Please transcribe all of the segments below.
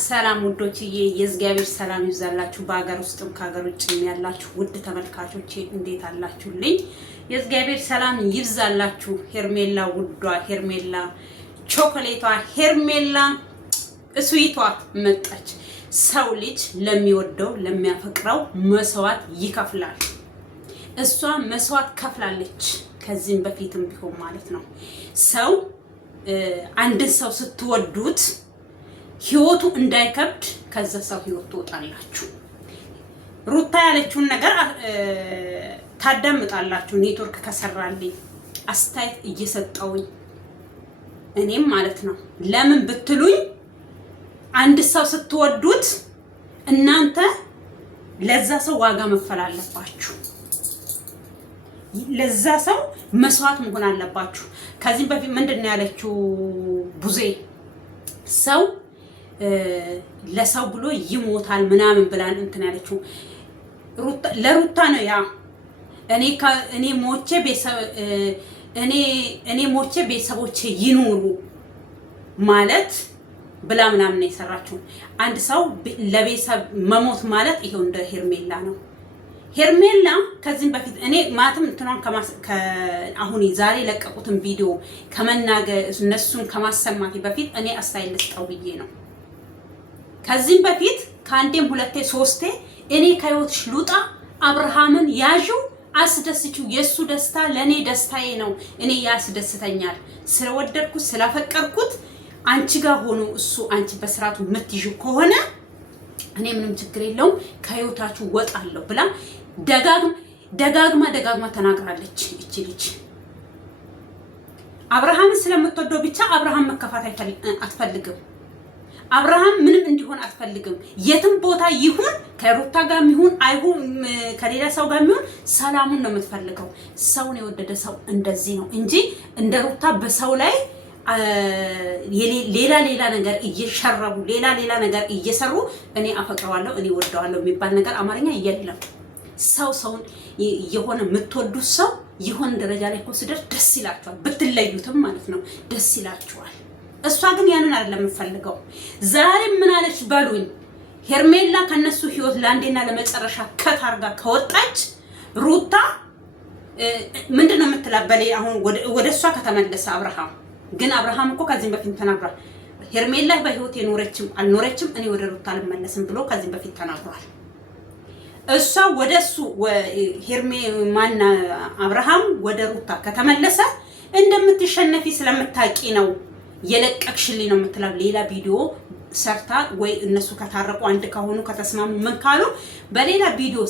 ሰላም ውዶችዬ የእግዚአብሔር ሰላም ይብዛላችሁ። በአገር ውስጥም ከሀገር ውጭም ያላችሁ ውድ ተመልካቾቼ እንዴት አላችሁልኝ? የእግዚአብሔር ሰላም ይብዛላችሁ። ሄርሜላ ውዷ ሄርሜላ ቾኮሌቷ ሄርሜላ እስዊቷ መጣች። ሰው ልጅ ለሚወደው ለሚያፈቅረው መስዋዕት ይከፍላል። እሷ መስዋዕት ከፍላለች። ከዚህም በፊትም ቢሆን ማለት ነው። ሰው አንድን ሰው ስትወዱት ህይወቱ እንዳይከብድ ከዛ ሰው ህይወት ትወጣላችሁ። ሩታ ያለችውን ነገር ታዳምጣላችሁ። ኔትወርክ ከሰራልኝ አስተያየት እየሰጠውኝ እኔም ማለት ነው። ለምን ብትሉኝ አንድ ሰው ስትወዱት እናንተ ለዛ ሰው ዋጋ መክፈል አለባችሁ። ለዛ ሰው መስዋዕት መሆን አለባችሁ። ከዚህ በፊት ምንድነው ያለችው ቡዜ ሰው ለሰው ብሎ ይሞታል ምናምን ብላን እንትን ያለችው ለሩታ ነው። ያ እኔ ሞቼ ቤተሰቦቼ ይኑሩ ማለት ብላ ምናምን ነው የሰራችው። አንድ ሰው ለቤተሰብ መሞት ማለት ይሄው እንደ ሄርሜላ ነው። ሄርሜላ ከዚህም በፊት እኔ ማለትም እንትኗን አሁን ዛሬ ለቀቁትን ቪዲዮ ከመናገር እነሱን ከማሰማቴ በፊት እኔ አስተያየት ልስጠው ብዬ ነው። ከዚህም በፊት ከአንዴም ሁለቴ ሶስቴ እኔ ከህይወትሽ ልውጣ፣ አብርሃምን ያዥው፣ አስደስችው፣ የሱ ደስታ ለኔ ደስታዬ ነው፣ እኔ ያስደስተኛል፣ ስለወደድኩት ስለፈቀርኩት አንቺ ጋር ሆኖ እሱ አንቺ በስርዓቱ የምትይዥው ከሆነ እኔ ምንም ችግር የለውም ከህይወታችሁ ወጣለሁ ብላ ደጋግማ ተናግራለች። እቺ ልጅ አብርሃምን ስለምትወደው ብቻ አብርሃም መከፋት አትፈልግም። አብርሃም ምንም እንዲሆን አትፈልግም። የትም ቦታ ይሁን ከሩታ ጋር ይሁን አይሁን ከሌላ ሰው ጋር ይሁን ሰላሙን ነው የምትፈልገው። ሰውን የወደደ ሰው እንደዚህ ነው እንጂ እንደ ሩታ በሰው ላይ ሌላ ነገር እየሸረቡ ሌላ ነገር እየሰሩ እኔ አፈቅረዋለሁ እኔ ወደዋለሁ የሚባል ነገር አማርኛ የለም። ሰውን የሆነ የምትወዱት ሰው የሆነ ደረጃ ላይ እኮ ሲደርስ ደስ ይላችኋል። ብትለዩትም ማለት ነው ደስ ይላችኋል። እሷ ግን ያንን አይደለም የምፈልገው። ዛሬ ምን አለች በሉኝ። ሄርሜላ ከነሱ ህይወት ለአንዴና ለመጨረሻ ከታርጋ ከወጣች ሩታ ምንድነው የምትላበለ? አሁን ወደ እሷ ከተመለሰ ግን አብርሃም እኮ ከዚህም በፊት ተናግሯል። ሄርሜላ በህይወት የኖረችም አልኖረችም እኔ ወደ ሩታ አልመለስም ብሎ ከዚህም በፊት ተናግሯል። እሷ ወደሱ አብርሃም ወደ ሩታ ከተመለሰ እንደምትሸነፊ ስለምታቂ ነው የለቀቅሽልኝ ነው የምትለው። ሌላ ቪዲዮ ሰርታ ወይ እነሱ ከታረቁ አንድ ከሆኑ ከተስማሙ ምን ካሉ በሌላ ቪዲዮ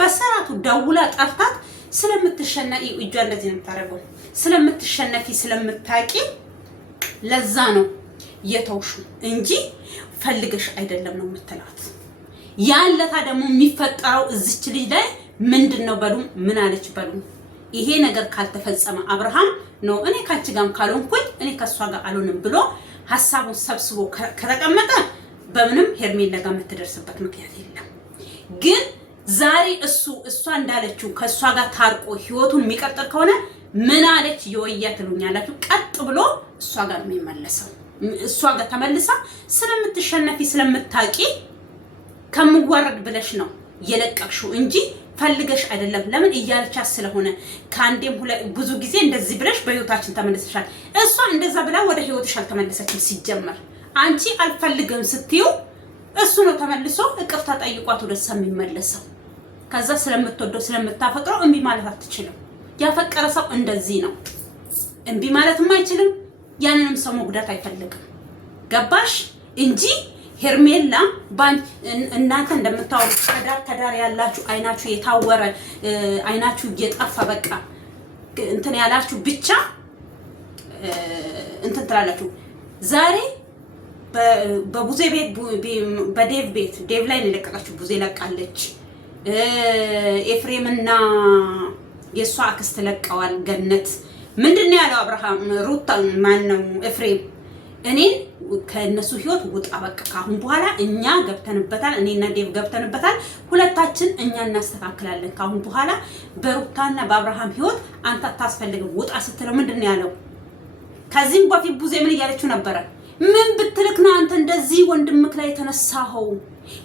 በሰራቱ ደውላ ጠርታት ስለምትሸነፊ እጇ እንደዚህ ነው የምታረገው። ስለምትሸነፊ ስለምታቂ ለዛ ነው የተውሹ እንጂ ፈልገሽ አይደለም ነው የምትላት። ያለታ ደግሞ የሚፈጠረው እዚች ልጅ ላይ ምንድነው በሉ ምን አለች በሉ። ይሄ ነገር ካልተፈጸመ አብርሃም ነው እኔ ካንቺ ጋርም ካልሆንኩኝ እኔ ከሷ ጋር አልሆንም ብሎ ሐሳቡን ሰብስቦ ከተቀመጠ በምንም ሄርሜላ ጋር የምትደርስበት ምክንያት የለም። ግን ዛሬ እሷ እንዳለችው ከሷ ጋር ታርቆ ህይወቱን የሚቀጥል ከሆነ ምን አለች የወያ ትሉኛላችሁ። ቀጥ ብሎ እሷ ጋር የሚመለሰው እሷ ጋር ተመልሳ ስለምትሸነፊ ስለምታቂ ከምወረድ ብለሽ ነው የለቀቅሽው እንጂ ፈልገሽ አይደለም። ለምን እያለቻት ስለሆነ ከአንዴም ብዙ ጊዜ እንደዚህ ብለሽ በህይወታችን ተመለሰሻል። እሷ እንደዛ ብላ ወደ ህይወትሽ አልተመለሰችም። ሲጀመር አንቺ አልፈልግም ስትዩ እሱ ነው ተመልሶ እቅፍታ ጠይቋት ወደ እሷ የሚመለሰው። ከዛ ስለምትወደው ስለምታፈቅረው እምቢ ማለት አትችልም። ያፈቀረ ሰው እንደዚህ ነው፣ እምቢ ማለትም አይችልም። ያንንም ሰው መጉዳት አይፈልግም። ገባሽ እንጂ ሄርሜላ እናንተ እንደምታወሩ ከዳር ያላችሁ አይናችሁ የታወረ አይናችሁ እየጠፋ በቃ እንትን ያላችሁ ብቻ እንትን ትላላችሁ። ዛሬ በቡዜ ቤት በዴቭ ቤት ዴቭ ላይ ነው የለቀቀችው። ቡዜ ለቃለች። ኤፍሬምና የሷ አክስት ለቀዋል። ገነት ምንድነው ያለው አብርሃም ሩታ ማን ነው ኤፍሬም እኔን ከነሱ ህይወት ውጣ በቃ ካሁን በኋላ እኛ ገብተንበታል፣ እኔና ዴቭ ገብተንበታል፣ ሁለታችን እኛ እናስተካክላለን። ካሁን በኋላ በሩታና በአብርሃም ህይወት አንተ አታስፈልግም ውጣ ስትለው ምንድን ነው ያለው? ከዚህም በፊት ቡዜ ምን እያለችው ነበረ? ምን ብትልክ ነው አንተ እንደዚህ ወንድምክ ላይ የተነሳኸው?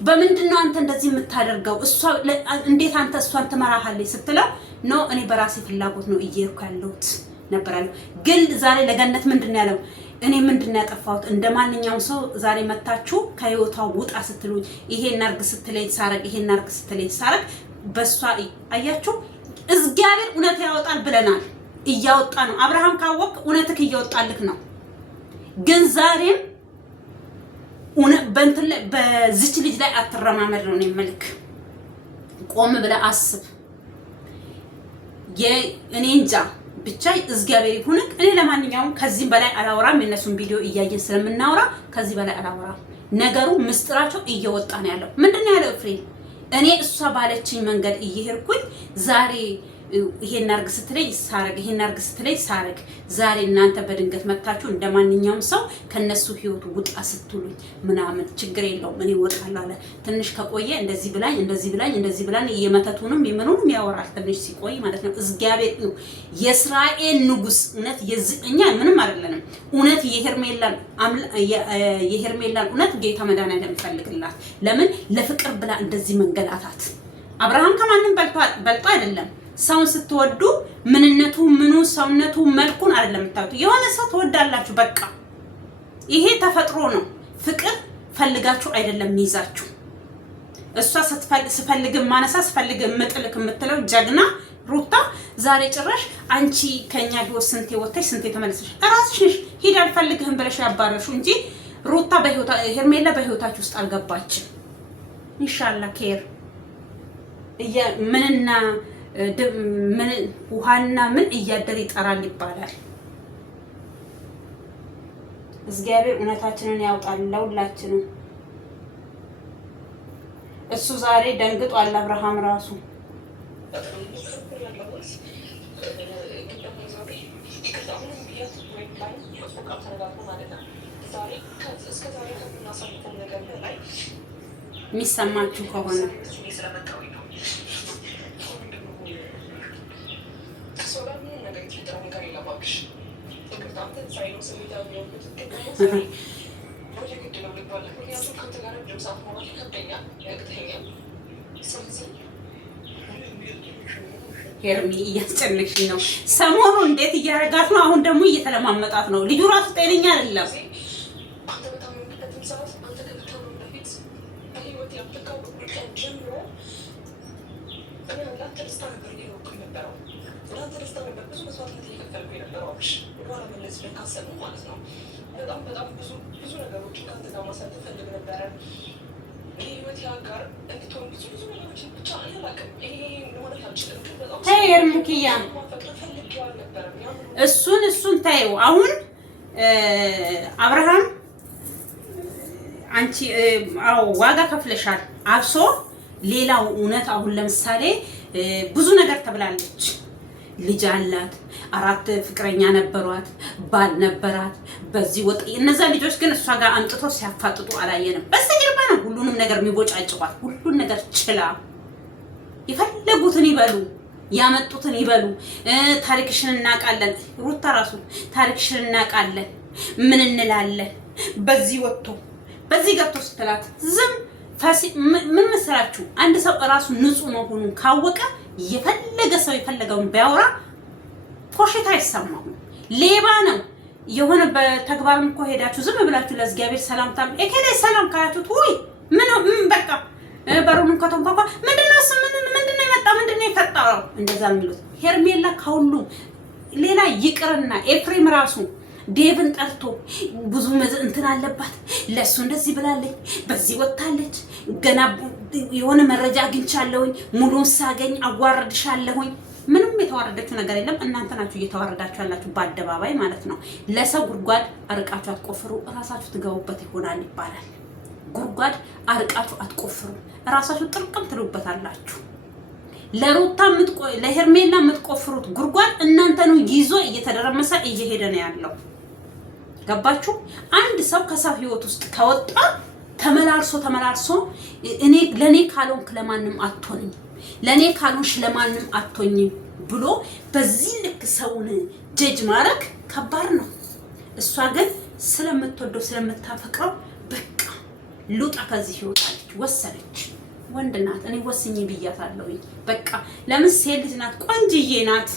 በምንድን ነው አንተ እንደዚህ የምታደርገው? እሷ እንዴት አንተ እሷን ትመራሃለች ስትለው ኖ እኔ በራሴ ፍላጎት ነው እየሄድኩ ያለሁት ነበር ያለው። ግን ዛሬ ለገነት ምንድን ነው ያለው? እኔ ምንድን ያጠፋሁት? እንደማንኛውም ሰው ዛሬ መታችሁ ከህይወቷ ውጣ ስትሉኝ ይሄን አርግ ስትለኝ ሳረግ ይሄን አርግ ስትለኝ ሳረግ በሷ አያችሁ። እግዚአብሔር እውነት ያወጣል ብለናል፣ እያወጣ ነው። አብርሃም ካወቅ እውነትክ እያወጣልክ ነው። ግን ዛሬም በዚች ልጅ ላይ አትረማመድ ነው የምልክ። ቆም ብለህ አስብ። እኔ እንጃ ብቻ እግዚአብሔር ይሁንክ። እኔ ለማንኛውም ከዚህ በላይ አላወራም። የነሱን ቪዲዮ እያየን ስለምናወራ ከዚህ በላይ አላወራም። ነገሩ ምስጥራቸው እየወጣ ነው ያለው። ምንድነው ያለው ኤፍሬም? እኔ እሷ ባለችኝ መንገድ እየሄድኩኝ ዛሬ ይሄን አርግ ስትለኝ ሳረግ ይሄን አርግ ስትለኝ ሳረግ ዛሬ እናንተ በድንገት መታችሁ እንደማንኛውም ሰው ከነሱ ህይወት ውጣ ስትሉኝ ምናምን ችግር የለውም እኔ እወጣለሁ አለ። ትንሽ ከቆየ እንደዚህ ብላኝ እንደዚህ ብላኝ የመተቱንም የምኑንም ያወራል። ትንሽ ሲቆይ ማለት ነው። እግዚአብሔር የእስራኤል ንጉስ እውነት እኛ ምንም አይደለንም። እውነት የሄርሜላን እውነት ጌታ መድኃኒዓለም ይፈልግላት። ለምን ለፍቅር ብላ እንደዚህ መንገላታት? አብርሃም ከማንም በልጦ አይደለም። ሰውን ስትወዱ ምንነቱ ምኑ ሰውነቱ መልኩን አይደለም የምታዩት። የሆነ ሰው ትወዳላችሁ በቃ ይሄ ተፈጥሮ ነው። ፍቅር ፈልጋችሁ አይደለም ይዛችሁ። እሷ ስፈልግ ማነሳ ስፈልግ ምጥልክ የምትለው ጀግና ሩታ ዛሬ ጭራሽ አንቺ ከኛ ህይወት ስንቴ ወጥተሽ ስንቴ ተመለሰሽ ራስሽ ነሽ ሂድ አልፈልግህም ብለሽ ያባረርሽው እንጂ ሩታ ሄርሜላ በህይወታችሁ ውስጥ አልገባችም። ኢንሻአላህ ኬር ምንና ምን ውሃና ምን እያደር ይጠራል ይባላል። እግዚአብሔር እውነታችንን ያውጣል ለሁላችንም። እሱ ዛሬ ደንግጧል። አብርሃም ራሱ የሚሰማችሁ ከሆነ ሄርሚ እያስጨነቅሽኝ ነው። ሰሞኑ እንዴት እያረጋት ነው? አሁን ደግሞ እየተለማመጣት ነው። ልጁ ራሱ ጤነኛ አይደለም። በጣም ብዙ ነገሮችን ከአንተ ጋር ማሳለፍ ፈልግ ነበረ። ህይወት ያጋር እንድትሆን ብዙ ነገሮችን ብቻ አላውቅም። ይሄ ማለት አልችልም፣ ግን በጣም ሄርሚክያ እሱን ታዩ። አሁን አብርሃም አንቺ ዋጋ ከፍለሻል። አብሶ ሌላው እውነት አሁን ለምሳሌ ብዙ ነገር ተብላለች። ልጅ አላት፣ 4 ፍቅረኛ ነበሯት፣ ባል ነበራት። በዚህ ወጥ እነዛ ልጆች ግን እሷ ጋር አምጥቶ ሲያፋጥጡ አላየንም። በስተጀርባ ነው ሁሉንም ነገር የሚቦጫጭቋት። ሁሉን ነገር ችላ የፈለጉትን ይበሉ፣ ያመጡትን ይበሉ። ታሪክሽን እናውቃለን። ሩታ ራሱ ታሪክሽን እናውቃለን ምን እንላለን። በዚህ ወጥቶ በዚህ ገብቶ ስትላት ዝም ምን መሰላችሁ? አንድ ሰው ራሱ ንጹህ መሆኑን ካወቀ የፈለገ ሰው የፈለገውን ቢያወራ ኮሽታ አይሰማም። ሌባ ነው የሆነ በተግባርም እኮ ሄዳችሁ ዝም ብላችሁ ለእግዚአብሔር ሰላምታ እከሌ ሰላም ካያችሁት ወይ ምን በቃ በሩን ከተንኳኳ ምንድነው የመጣ ምንድነው የፈጠረው እንደዛ የሚሉት። ሄርሜላ ከሁሉ ሌላ ይቅርና ኤፍሬም ራሱ ዴቭን ጠርቶ ብዙ እንትን አለባት ለሱ እንደዚህ ብላለች፣ በዚህ ወጣለች፣ ገና የሆነ መረጃ አግኝቻለሁኝ፣ ሙሉን ሳገኝ አዋርድሻለሁኝ። ምንም የተዋረደችው ነገር የለም። እናንተ ናችሁ እየተዋረዳችሁ ያላችሁ በአደባባይ ማለት ነው። ለሰው ጉድጓድ አርቃችሁ አትቆፍሩ፣ እራሳችሁ ትገቡበት ይሆናል ይባላል። ጉድጓድ አርቃችሁ አትቆፍሩ፣ እራሳችሁ ጥርቅም ትሉበታላችሁ። ለሄርሜላ የምትቆፍሩት ጉድጓድ እናንተ ነው ይዞ እየተደረመሰ እየሄደ ነው ያለው። ገባችሁ? አንድ ሰው ከሰው ህይወት ውስጥ ከወጣ ተመላልሶ እኔ ለኔ ካልሆንክ ለማንም አትሆንም፣ ለኔ ካልሆንሽ ለማንም አትሆኝም ብሎ በዚህ ልክ ሰውን ጀጅ ማድረግ ከባድ ነው። እሷ ግን ስለምትወደው ስለምታፈቅረው በቃ ሉጣ ከዚህ ህይወታለች፣ ወሰነች። ወንድ ናት፣ እኔ ወስኝ ብያታለሁ። በቃ ለምን ሴት ልጅ ናት፣ ቆንጅዬ ናት።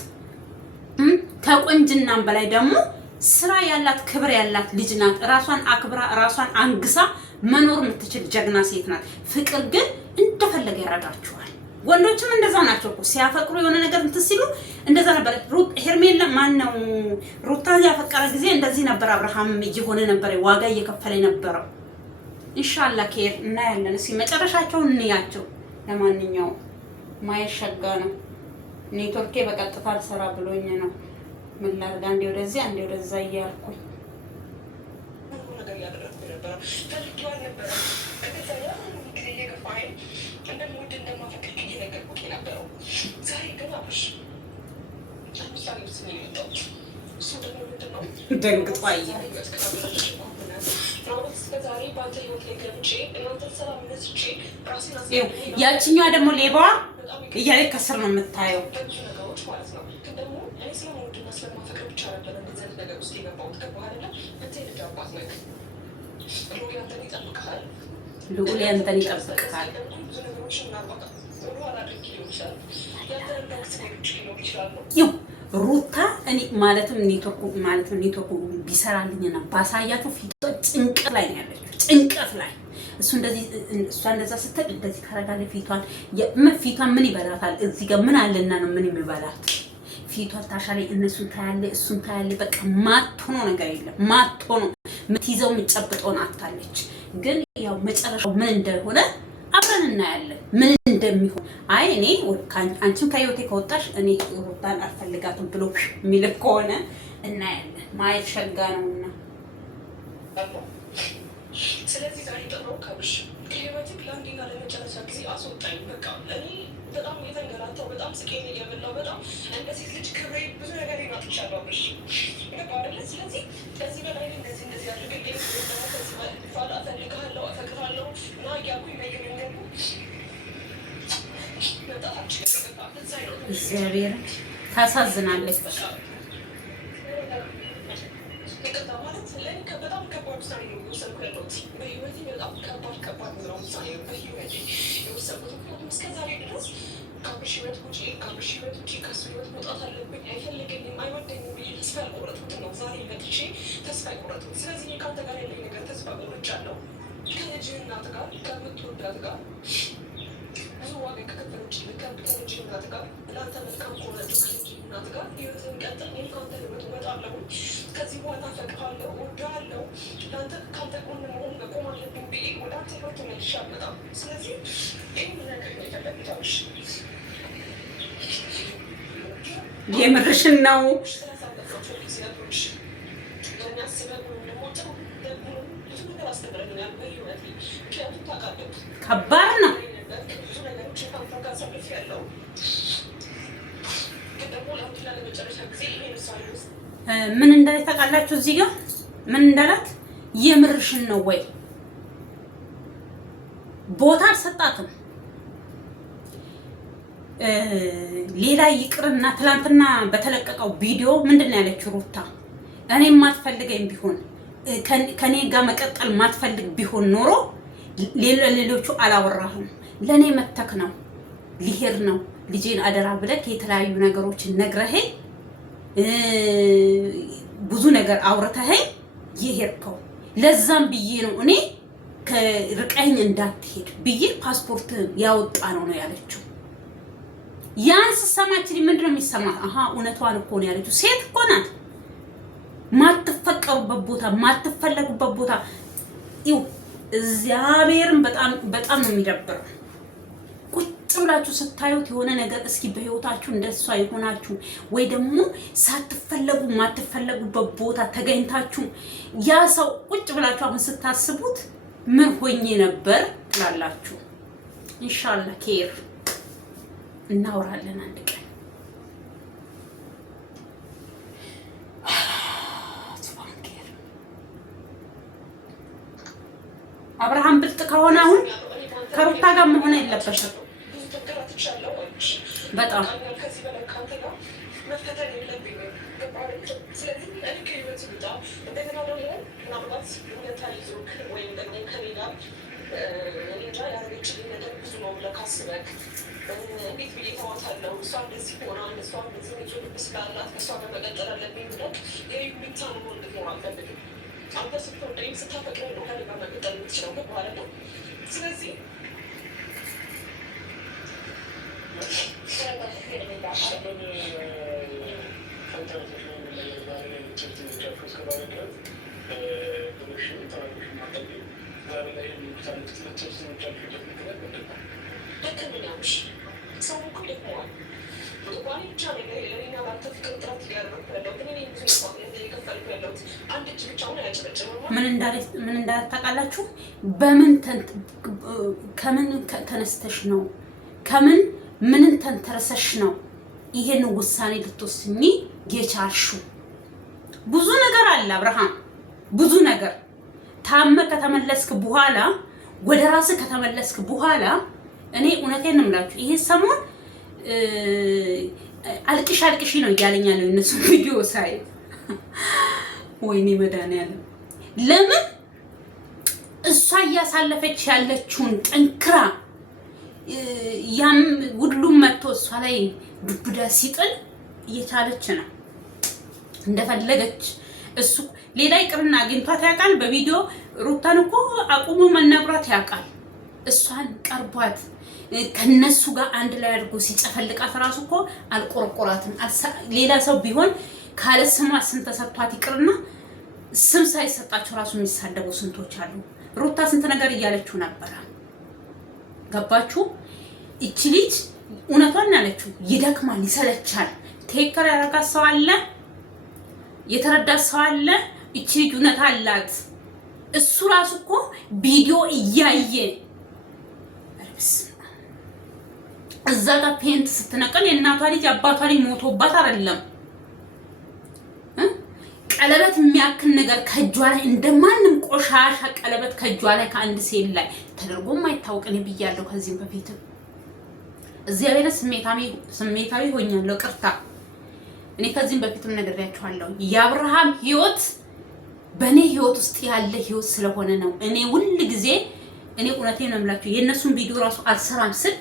ከቆንጅናም በላይ ደግሞ ስራ ያላት ክብር ያላት ልጅ ናት። ራሷን አክብራ ራሷን አንግሳ መኖር የምትችል ጀግና ሴት ናት። ፍቅር ግን እንደፈለገ ያረጋቸዋል። ወንዶችም እንደዛ ናቸው እኮ ሲያፈቅሩ የሆነ ነገር እንትን ሲሉ እንደዛ ነበር። ሄርሜላ ማነው ሩታን ያፈቀረ ጊዜ እንደዚህ ነበር። አብርሃም እየሆነ ነበር፣ ዋጋ እየከፈለ ነበረው። ኢንሻአላህ ኬር እናያለን። እስኪ መጨረሻቸውን እንያቸው። ለማንኛውም ማየሸጋ ነው። ኔትወርኬ በቀጥታ አልሰራ ብሎኝ ነው። ምን ላድርግ? አንዴ ወደዚህ አንዴ ወደዛ እያልኩኝ ደንግጧ ያቺኛዋ ደግሞ ሌባዋ እያለች ከስር ነው የምታየው። ልዑል ያንተን ይጠብቅሃል። ሩታ እኔ ማለትም ኔትወርኩ ቢሰራልኝና ባሳያችሁ ፊቷ ጭንቀት ላይ ነው ያለችው፣ ጭንቀት ላይ እሱ እንደዚህ እሷ እንደዛ ስትል እንደዚህ ካረጋለ ፊቷን ምን ይበላታል? እዚህ ጋር ምን አለና ነው ምን የሚበላት? ፊቷን ታሻለ፣ እነሱን ታያለ፣ እሱን ታያለ። በቃ ማትሆኖ ነገር የለም። ማትሆኖ የምትይዘው የምትጨብጠውን አታለች። ግን ያው መጨረሻው ምን እንደሆነ አብረን እናያለን፣ ምን እንደሚሆን። አይ እኔ አንቺም ከህይወቴ ከወጣሽ እኔ ሩታን አልፈልጋትም ብሎ የሚል ከሆነ እናያለን። ማየት ሸጋ ነውና ስለዚህ ዛሬ ጥሩ ከብሽ ከህይወት ለአንዴና ለመጨረሻ ጊዜ አስወጣኝ። በቃ እኔ በጣም የተንገላታው በጣም ስቄን እየበላው በጣም እንደ ሴት ልጅ ክብሬ ብዙ ነገር ይናጥቻለሁ። ብሽ ገባ አይደለ? ስለዚህ ከዚህ በላይ እንደዚህ አድርግልኝ። ደግሞ ከዚህ በኋላ እፈልግሃለሁ፣ አፈቅርሃለሁ እና እያልኩኝ በየመንገዱ መጣታችን እግዚአብሔር ታሳዝናለች። ይቅርታ ማለት ለእኔ በጣም ከባድ ውሳኔ ነው የወሰንኩ ያለሁት በህይወቴ። በጣም ከባድ ነው ውሳኔ ነው በህይወቴ የወሰንኩት። ምክንያቱም እስከዛሬ ድረስ ከአብርሽ ህይወት ውጪ ከሱ ህይወት መውጣት አለብኝ፣ አይፈልገኝም፣ አይወደኝም ብዬ ተስፋ ያልቆረጥኩትን ነው ዛሬ መጥቼ ተስፋ ያልቆረጥኩት። ስለዚህ ከአንተ ጋር ያለኝ ነገር ተስፋ ቆርጫለሁ። ከልጅ እናት ጋር ከምትወዳት ጋር ብዙ ዋጋ ከከፈለች ከልጅ እናት ጋር ለአንተ መልካም ከሆነችው ከልጅ እናት ጋር ህይወትን ቀጥል። እኔም ከአንተ ህይወት እወጣለሁ። ከዚህ በኋላ እፈቅርሃለሁ፣ እወድሃለሁ፣ ለአንተ ከአንተ ጎን መሆን መቆም አለብኝ ብዬ ወደ አንተ ህይወት ተመልሼ አልመጣም። ስለዚህ ይህ ነገር ነው የፈለግታለሽ። የምርሽን ነው? ስለሳለፋቸው ጊዜያቶች ለሚያስበን ደግሞ ጥሩ ደግሞ ብዙ ነገር አስተምረኛል በህይወቴ። ምክንያቱም ታውቃለህ ከባድ ነው። ብዙ ነገሮች ከአንተ ጋር አሳልፌያለሁ። ግን ደግሞ ለአንድና ለመጨረሻ ጊዜ ይሄን ውሳኔ ውስጥ ምን እንዳለ ታውቃላችሁ? እዚህ ጋር ምን እንዳላት የምርሽን ነው ወይ? ቦታ አልሰጣትም። ሌላ ይቅርና ትላንትና በተለቀቀው ቪዲዮ ምንድን ነው ያለችው ሩታ? እኔ ማትፈልገኝ ቢሆን ከኔ ጋር መቀጠል ማትፈልግ ቢሆን ኖሮ ሌሎቹ አላወራህም። ለኔ መተክ ነው፣ ሊሄድ ነው፣ ልጄን አደራ ብለህ የተለያዩ ነገሮችን ነግረኸኝ ብዙ ነገር አውርተኸኝ የሄድከው። ለዛም ብዬ ነው እኔ ከርቀኝ እንዳትሄድ ብዬ ፓስፖርት ያወጣ ነው ያለችው። ያን ስሰማችኝ ምንድነው የሚሰማት? አሃ እውነቷን እኮ ነው ያለችው። ሴት እኮ ናት። ማትፈቀሩበት ቦታ ማትፈለጉበት ቦታ ይው እግዚአብሔርን በጣም ነው የሚደብረው። ቁጭ ብላችሁ ስታዩት የሆነ ነገር እስኪ በህይወታችሁ እንደሷ የሆናችሁ ወይ ደግሞ ሳትፈለጉ ማትፈለጉበት ቦታ ተገኝታችሁ ያ ሰው ቁጭ ብላችሁ አሁን ስታስቡት ምን ሆኜ ነበር ትላላችሁ። ኢንሻአላህ ኬር እናወራለን አንድ ቀን። አብርሃም ብልጥ ከሆነ አሁን ከሩታ ጋር መሆን የለበሽም። በጣም እንዴት ብዬ ተዋታለሁ? እሷ እንደዚህ ሆና እሷ እንደዚህ ልብ ስላላት ከእሷ ጋር መቀጠል አለብኝ ብለህ የሚታ ነው እንድትኖር አልፈልግም። አንተ ስትወደኝ ስታፈቅረኝ ነው ከእኔ ጋር መቀጠል የምትችለው ገባህ አይደለ? ስለዚህ ሰው እኮ ደክመዋል። ባኔ ብቻ ነገር ለሌላ ባንተ ፍቅር ጥረት እያደረኩ ያለሁት እኔ ብዙ መስዋዕትነት እየከፈልኩ ያለሁት አንድ እጅ ብቻውን አያጨበጭብም። ምን እንዳለ ታውቃላችሁ? ከምን ተነስተሽ ነው? ምንን ተንተረሰሽ ነው ይሄን ውሳኔ ልትወስኚ የቻልሽው? ብዙ ነገር አለ አብርሃም፣ ብዙ ነገር ታመ ከተመለስክ በኋላ ወደ ራስህ ከተመለስክ በኋላ እኔ እውነቴን ነው የምላችሁ፣ ይሄ ሰሞን አልቅሽ ነው እያለኝ ያለው እነሱ ቪዲዮ ሳይ ወይኔ መድኃኒዓለም ለምን እሷ እያሳለፈች ያለችውን ጠንክራ ያም ሁሉም መጥቶ እሷ ላይ ዱብዳ ሲጥል እየቻለች ነው እንደፈለገች። እሱ ሌላ ይቅርና አግኝቷት ያውቃል። በቪዲዮ ሩታን እኮ አቁሞ መናግሯት ያውቃል። እሷን ቀርቧት ከነሱ ጋር አንድ ላይ አድርጎ ሲጨፈልቃት ራሱ እኮ አልቆረቆራትም። ሌላ ሰው ቢሆን ካለ ስሟ ስም ተሰጥቷት ይቅርና ስም ሳይሰጣቸው ራሱ የሚሳደቡ ስንቶች አሉ። ሩታ ስንት ነገር እያለችው ነበረ። ገባችሁ? እቺ ልጅ እውነቷን ያለችው ይደክማል፣ ይሰለቻል። ቴከር ያረጋት ሰው አለ፣ የተረዳት ሰው አለ። እቺ ልጅ እውነት አላት። እሱ ራሱ እኮ ቪዲዮ እያየ እዛ ጋር ፔንት ስትነቀል የእናቷ ልጅ አባቷ ልጅ ሞቶባት አይደለም። ቀለበት የሚያክል ነገር ከእጇ ላይ እንደማንም ቆሻሻ ቀለበት ከእጇ ላይ ከአንድ ሴት ላይ ተደርጎም አይታወቅም ብያለሁ። ከዚህም በፊት እዚያ ቤለ ስሜታዊ ሆኛለሁ። ቅርታ እኔ ከዚህም በፊትም ነግሬያችኋለሁ። የአብርሃም ህይወት በእኔ ህይወት ውስጥ ያለ ህይወት ስለሆነ ነው። እኔ ሁል ጊዜ እኔ እውነቴን ነው የምላችሁ የእነሱን ቪዲዮ ራሱ አልሰራም ስል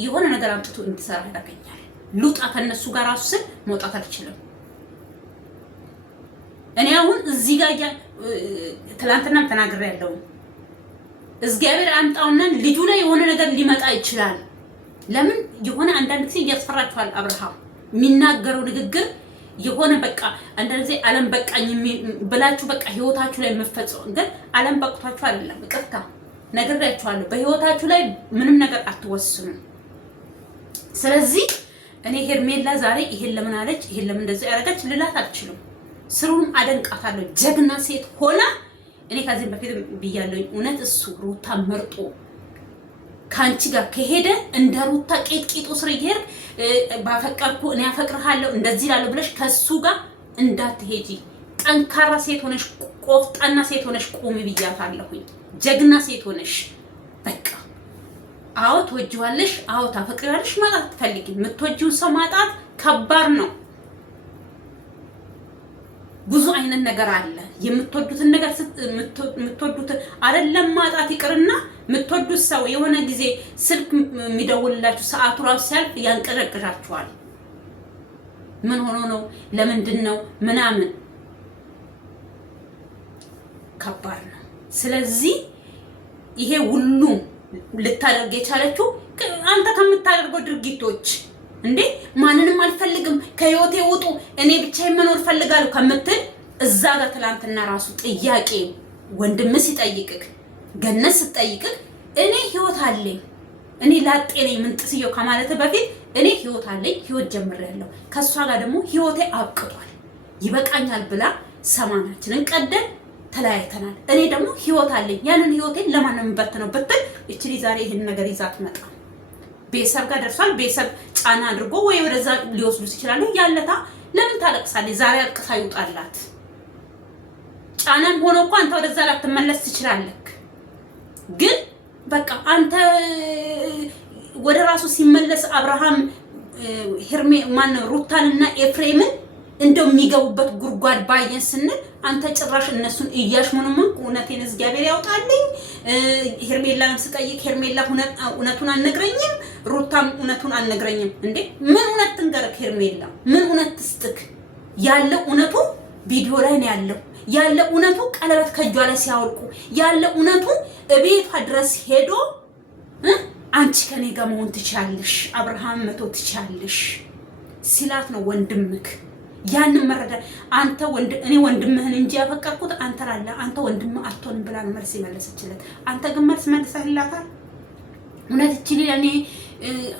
የሆነ ነገር አምጥቶ እንዲሰራ ያደርገኛል። ሉጣ ከነሱ ጋር ራሱ ስል መውጣት አልችልም። እኔ አሁን እዚህ ጋር ትላንትናም ተናግሬያለሁ። እግዚአብሔር አምጣውና ልጁ ላይ የሆነ ነገር ሊመጣ ይችላል። ለምን የሆነ አንዳንድ ጊዜ እያስፈራችኋል። አብርሃም የሚናገረው ንግግር የሆነ በቃ አንዳንድ ጊዜ ዓለም በቃኝ ብላችሁ በቃ ህይወታችሁ ላይ መፈጸም ግን ዓለም በቅቷችሁ አይደለም። ይቅርታ ነግሬያችኋለሁ። በህይወታችሁ ላይ ምንም ነገር አትወስኑ። ስለዚህ እኔ ሄርሜላ ዛሬ ይሄን ለምን አለች፣ ይሄን ለምን እንደዚህ ያደረገች ልላት አልችልም። ስሩም አደንቃታለሁ። ጀግና ሴት ሆና እኔ ከዚህ በፊት ብያለሁ። እውነት እሱ ሩታ መርጦ ካንቺ ጋር ከሄደ እንደ ሩታ ቄጥቂጡ ስር ይሄድ ባፈቀርኩ እኔ አፈቅርሃለሁ እንደዚህ እላለሁ ብለሽ ከሱ ጋር እንዳትሄጂ። ጠንካራ ሴት ሆነሽ ቆፍጣና ሴት ሆነሽ ቆሚ ብያታለሁኝ። ጀግና ሴት ሆነሽ በቃ አዎ ትወጂዋለሽ፣ አዎ ታፈቅሪዋለሽ። ማጣት ትፈልጊ። የምትወጂውን ሰው ማጣት ከባድ ነው። ብዙ አይነት ነገር አለ። የምትወዱትን ነገር የምትወዱት አይደለም ማጣት ይቅርና የምትወዱት ሰው የሆነ ጊዜ ስልክ የሚደውልላችሁ ሰዓቱ ራሱ ሲያልፍ ያንቀዠቅዣችኋል። ምን ሆኖ ነው ለምንድን ነው ምናምን ከባድ ነው። ስለዚህ ይሄ ሁሉ ልታደርግ የቻለችው አንተ ከምታደርገው ድርጊቶች እንዴ ማንንም አልፈልግም ከህይወቴ ውጡ እኔ ብቻዬን መኖር ፈልጋለሁ ከምትል እዛ ጋር ትላንትና ራሱ ጥያቄ ወንድም ሲጠይቅክ ገነት ስትጠይቅክ እኔ ህይወት አለኝ እኔ ላጤ ነኝ ምን ጥስየው ከማለት በፊት እኔ ህይወት አለኝ ህይወት ጀምሬያለሁ ከሷ ጋር ደግሞ ህይወቴ አብቅቷል ይበቃኛል ብላ ሰማናችንን ቀደን ተለያይተናል። እኔ ደግሞ ህይወት አለኝ ያንን ህይወቴን ለማንም በተነው ብትል እቺ ዛሬ ይሄን ነገር ይዛት መጣ። ቤተሰብ ጋር ደርሷል። ቤተሰብ ጫና አድርጎ ወይ ወደዛ ሊወስዱት ይችላሉ። ያለታ ለምን ታለቅሳለች? ዛሬ አልቅሳ ይውጣላት። ጫናም ሆኖ እኮ አንተ ወደዛ ላትመለስ ትችላለህ። ግን በቃ አንተ ወደ ራሱ ሲመለስ አብርሃም ሄርሜ ሩታንና ኤፍሬምን እንደሚገቡበት ጉድጓድ ባየን ስንል አንተ ጭራሽ እነሱን እያሽሞነሞንክ እውነቴን እግዚአብሔር ያውጣልኝ። ሄርሜላንም ስጠይቅ ሄርሜላ እውነቱን አልነግረኝም፣ ሩታም እውነቱን አልነግረኝም። እንዴ ምን እውነት ትንገረክ? ሄርሜላ ምን እውነት ትስጥክ? ያለው እውነቱ ቪዲዮ ላይ ነው ያለው። ያለ እውነቱ ቀለበት ከእጇ ላይ ሲያወልቁ፣ ያለ እውነቱ እቤቷ ድረስ ሄዶ አንቺ ከኔ ጋር መሆን ትቻለሽ፣ አብርሃም መቶ ትቻለሽ ሲላት ነው ወንድምክ። ያንን መረዳት አንተ እኔ ወንድምህን እንጂ ያፈቀርኩት አንተ ላለ አንተ ወንድምህ አትሆንም ብላ ነው መልስ የመለሰችለት። አንተ ግን መልስ መልሰህላታል። እውነት እቺ እኔ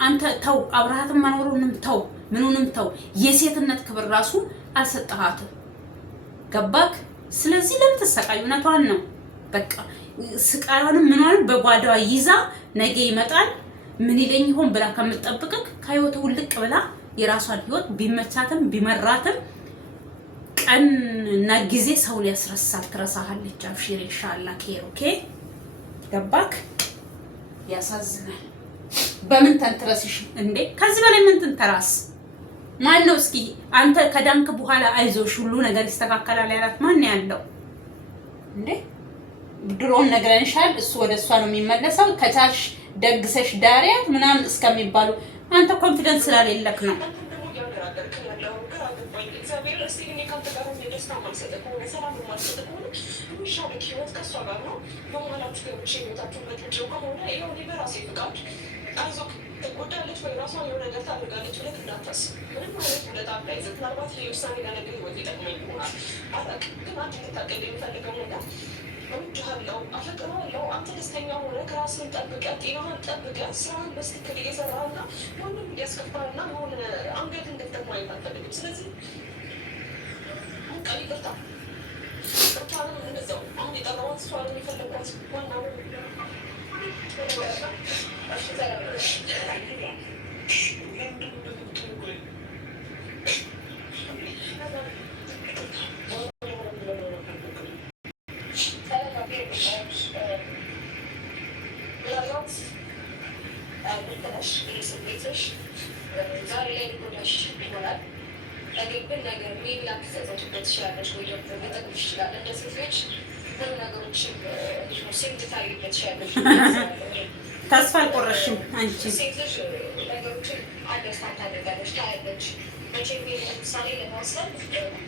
አንተ ተው፣ አብርሃም መኖሩንም ተው፣ ምኑንም ተው፣ የሴትነት ክብር ራሱ አልሰጠሃትም። ገባክ? ስለዚህ ለምን ተሰቃዩ? እውነቷን ነው። በቃ ስቃዩንም ምኗንም በጓዳዋ ይዛ ነገ ይመጣል ምን ይለኝ ይሆን ብላ ከምትጠብቅክ ከህይወቱ ውልቅ ብላ የራሷን ህይወት ቢመቻትም ቢመራትም ቀንና ጊዜ ሰው ሊያስረሳል። ትረሳሃለች። አብሽር ኢንሻአላህ ኬር ኦኬ። ገባክ? ያሳዝናል። በምን ተንትረስሽ እንዴ? ከዚህ በላይ ምን ትንተራስ? ማን ነው እስኪ አንተ ከዳንክ በኋላ አይዞሽ ሁሉ ነገር ይስተካከላል ያላት ማን ያለው እንዴ? ድሮን ነገርንሻል። እሱ ወደ እሷ ነው የሚመለሰው። ከቻልሽ ደግሰሽ ዳሪያት ምናምን እስከሚባሉ አንተ ኮንፊደንስ ስላሌለክ ነው። ትጎዳለች ወይ ራሷን የሆነ ነገር ታደርጋለች ብለህ እንዳታስብ። ምንም አይነት ውለታ እንዳይዘት ምናልባት ይሄ ውሳኔ ለነገር ህይወት ይጠቅመኝ ይሆናል አላውቅም። ግን አንድ እንድታቀል የሚፈልገው ነገር እወድሃለሁ፣ አፈቅርሃለሁ። አንተ ደስተኛ ሆነህ ራስህን ጠብቀህ ጤናህን ጠብቀህ ስራህን በስትክክል እየሰራህና ማንም እንዲያስከፋህና የሆነ አንገት እንድትደፋ ማየት አልፈልግም። ስለዚህ ቃል ይቅርታ ሩታንም እንደዛው አሁን የጠራኋት እሷንም የፈለጓት ዋና ዛሬ ላይ ሊጎዳሽ ይሆናል። ነገር ግን ነገር ሜቢ ላትጸጸችበት ትችላለች ወይ ደግሞ ሊጠቅምሽ ይችላል። እንደ ሴቶች ብዙ ነገሮችን ሴት ታይበት ትችላለች። ተስፋ አልቆረሽም አንቺ ሴት ልጅ ነገሮችን አንደርስታንድ ታደርጋለች፣ ታያለች። መቼም ለምሳሌ ለመወሰን